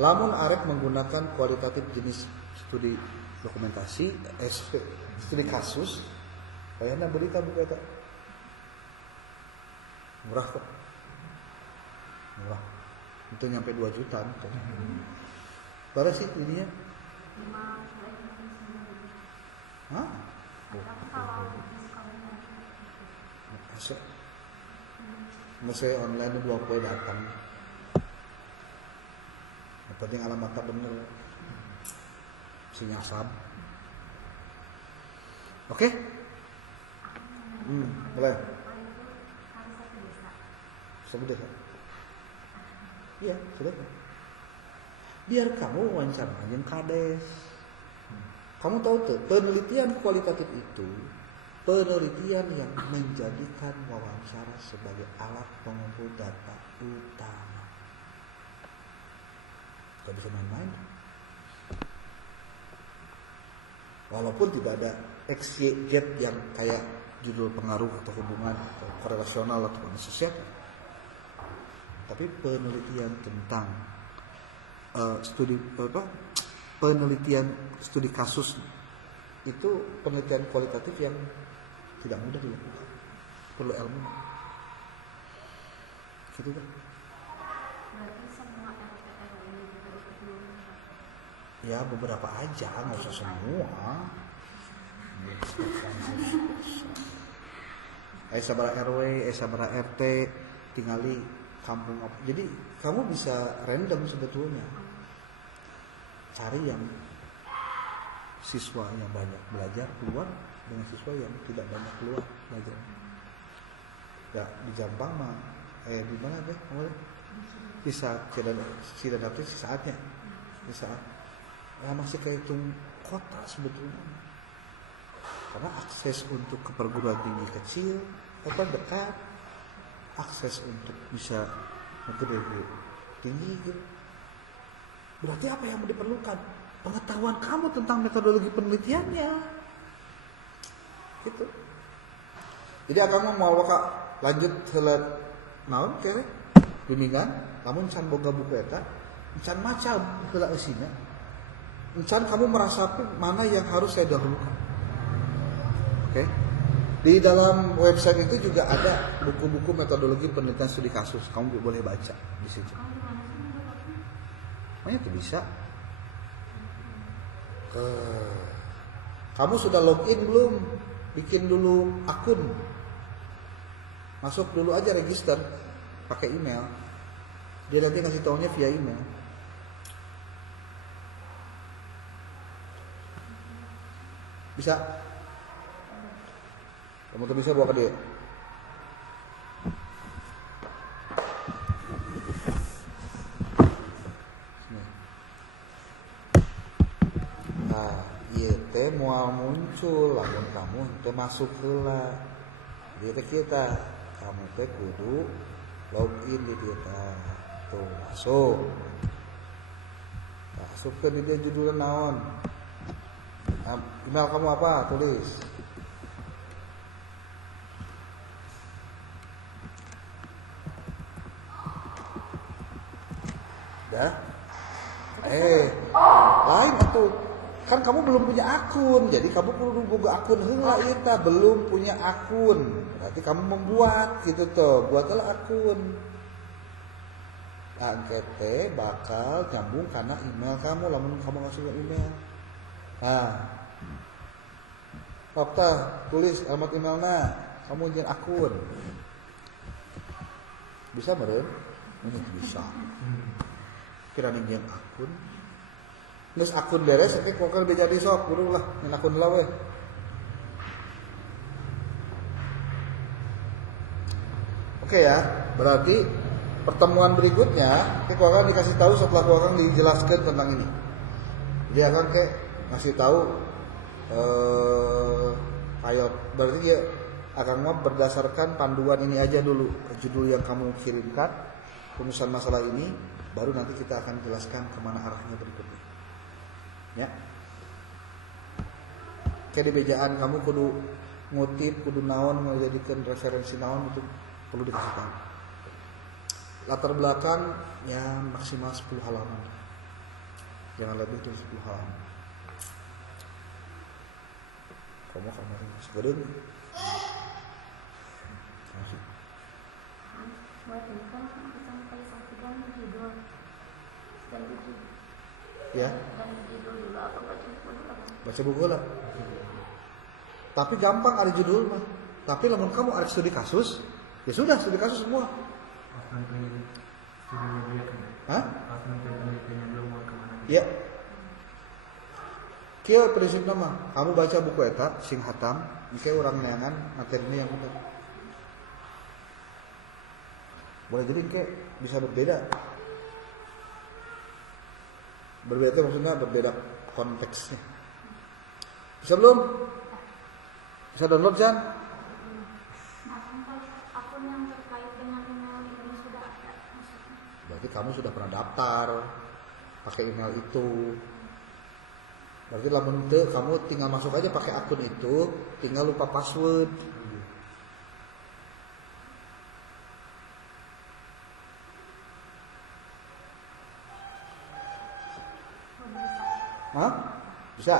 lamun arek menggunakan kualitatif jenis studi dokumentasi studi kasus kayaknya beli ka buku eta murah kok itu nyampe 2 juta berapa sih ininya? Hah? Masih online 20 datang. Yang penting alamatnya bener. Si nyasab. Oke? Boleh. Sudah. Iya, sudah. Biar kamu wawancara yang kades. Kamu tahu tuh, penelitian kualitatif itu penelitian yang menjadikan wawancara sebagai alat pengumpul data utama. Gak bisa main-main. Walaupun tidak ada XYZ yang kayak judul pengaruh atau hubungan atau korelasional atau asosiat, tapi penelitian tentang penelitian studi kasus itu penelitian kualitatif yang tidak mudah dilakukan, perlu ilmu. Gitu kan? Berarti semua RPR ini juga Ya beberapa aja, nggak usah semua. Sabara RW, sabara RT, tinggali kampung apa. Jadi kamu bisa random sebetulnya. Cari yang siswa yang banyak belajar keluar dengan siswa yang tidak banyak keluar belajar. Ya di Jampang mah, di mana deh? Bisa tidak dapat si saatnya, di saat masih kehitung kota sebetulnya. Karena akses untuk ke perguruan tinggi kecil dekat, akses untuk bisa negeri tinggi gitu. Berarti apa yang diperlukan? Pengetahuan kamu tentang metodologi penelitiannya gitu. Jadi kamu mau lanjut helat naon kere bimbingan, namun can boga buku eta, can maca heula eusina. Can kamu merasapi mana yang harus saya dahulukan. Oke. Di dalam website itu juga ada buku-buku metodologi penelitian studi kasus. Kamu boleh baca di situ. Makanya itu bisa. Kamu sudah login belum? Bikin dulu akun. Masuk dulu aja register pakai email. Dia nanti ngasih taunya via email. Bisa? Kamu tuh bisa bawa ke dia. Nah, ieu teh moal muncul lamun kamu teh masuk heula. Dia teh kita, kamu teh kudu login di dia tuh masuk. Masuk ke dia judulnya naon? Email kamu apa? Tulis. Dah. Lain atuh. Kan kamu belum punya akun. Jadi kamu perlu buka akun heula eta, belum punya akun. Berarti kamu membuat gitu tuh. Buatlah akun. Angket teh bakal nyambung karena email kamu lamun kamu ngasih email. Nah. Fakta tulis alamat emailna, kamu jeung akun. Bisa meureun? Bisa. Kira jeung akun. Geus akun beres engke kokal be jadi sok buru lah nyen akun heula we. Oke ya, berarti pertemuan berikutnya kita akan dikasih tahu setelah akan dijelaskan tentang ini. Dia akan kayak ngasih tahu pilot. Berarti dia akan mau berdasarkan panduan ini aja dulu, judul yang kamu kirimkan, rumusan masalah ini, baru nanti kita akan jelaskan kemana arahnya berikutnya. Ya. Kayak di bejaan kamu kudu ngutip, kudu naon, menjadikan referensi naon itu perlu dikasih tahu. Latar belakang ya maksimal 10 halaman. Jangan lebih dari 10 halaman. Kamu kemarin segedeng. Masih. Buat info sampai saksikan judul dan buku. Ya. Dan judul dulu apa baca buku dulu? Baca buku lah. Tapi gampang ada judul mah. Tapi lamun kamu ada studi kasus, ya sudah studi kasus semua. Hah? Ya. Kieu prinsipna mah, kamu baca buku eta sing hatam, engke urang neangan materinya yang benar. Boleh jadi engke bisa berbeda. Berbeda maksudnya berbeda konteksnya. Bisa belum? Bisa download Jan? Akun yang terkait dengan email ini sudah ada maksudnya. Berarti kamu sudah pernah daftar pakai email itu. Berarti lamun teu kamu tinggal masuk aja pakai akun itu, tinggal lupa password. Hah? Bisa.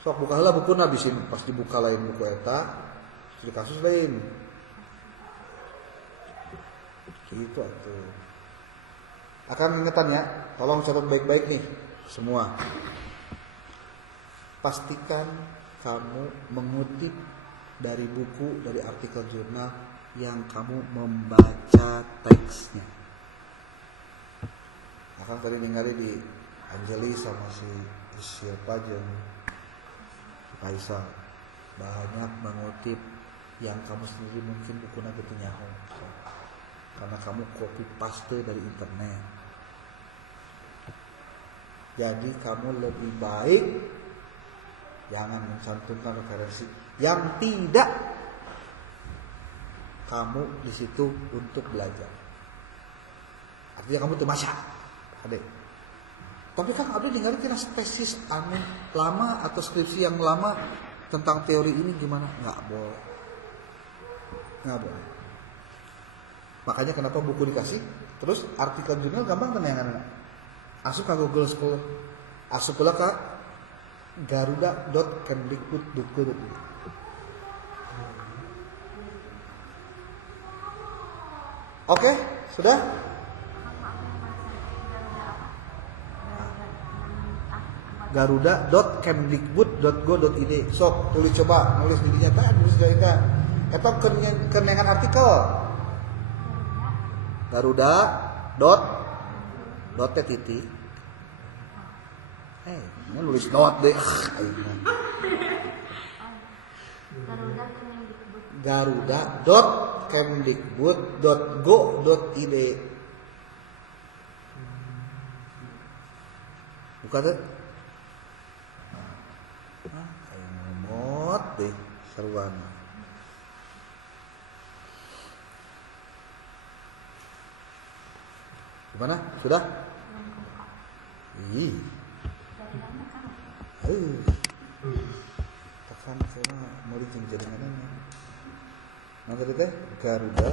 Sok buka heula bukuna bisin pas dibuka lain buku eta, studi kasus lain. Gitu atuh. Akan ingetan ya, tolong catat baik-baik nih. semua. Pastikan kamu mengutip dari buku, dari artikel jurnal yang kamu membaca teksnya. Akan tadi ningali di Anjeli sama si siapa jeung Faisal banyak mengutip yang kamu sendiri mungkin bukunya gitu nyaho, karena kamu copy paste dari internet. Jadi kamu lebih baik jangan mencantumkan referensi yang tidak kamu di situ untuk belajar. Artinya kamu tuh maca, adek. Tapi kan abdi ningali kira tesis anu lama atau skripsi yang lama tentang teori ini gimana? Nggak boleh. Nggak boleh. Makanya kenapa buku dikasih? Terus artikel jurnal gampang kan yang anak. Asup ke Google Scholar. Asup pula ke garuda.kemdikbud.go.id. Oke, sudah? garuda.kemdikbud.go.id. Sok tulis coba, nulis dirinya teh, nulis dirinya. Eta kenengan artikel. Garuda dot teh titik. Nulis dot deh. Garuda.kemdikbud.go.id. Buka tuh. Kayak ngemot deh seruan. Gimana? Sudah? Ih. Tekan sama mau dijenjengannya. Nanti teh Garuda.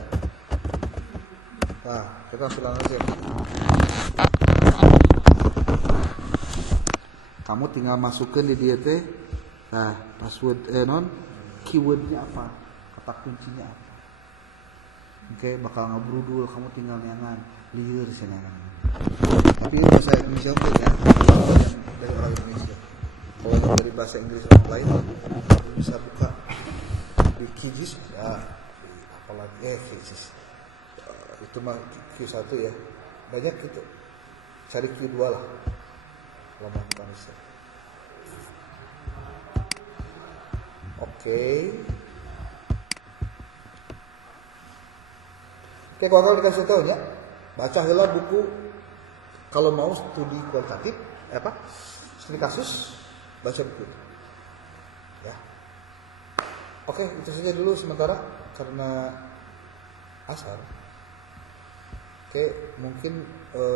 Nah, kita ulang aja. Kamu tinggal masukkan di dia teh. Nah, password keywordnya apa? Kata kuncinya apa? Oke, bakal ngebrudul, kamu tinggal nyangan liur senangan. Tapi ini bahasa Indonesia mungkin ya, dari orang Indonesia. Kalau yang dari bahasa Inggris orang lain, bisa buka di Kijis, ya, apalagi Kijis. Itu mah Q1 ya, banyak gitu. Cari Q2 lah, kalau mau Indonesia. Oke, kalau dikasih tahu ya, baca heula buku kalau mau studi kualitatif, studi kasus, baca buku. Ya. Oke, itu saja dulu sementara karena asar. Oke, mungkin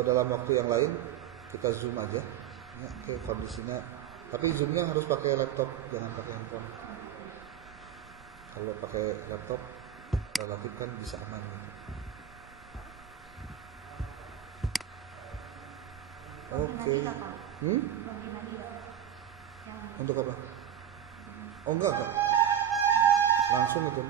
dalam waktu yang lain kita zoom aja. Ya, oke, kondisinya. Tapi zoomnya harus pakai laptop, jangan pakai handphone. Kalau pakai laptop relatif kan bisa aman. Oke. Untuk apa? Oh enggak. Langsung itu.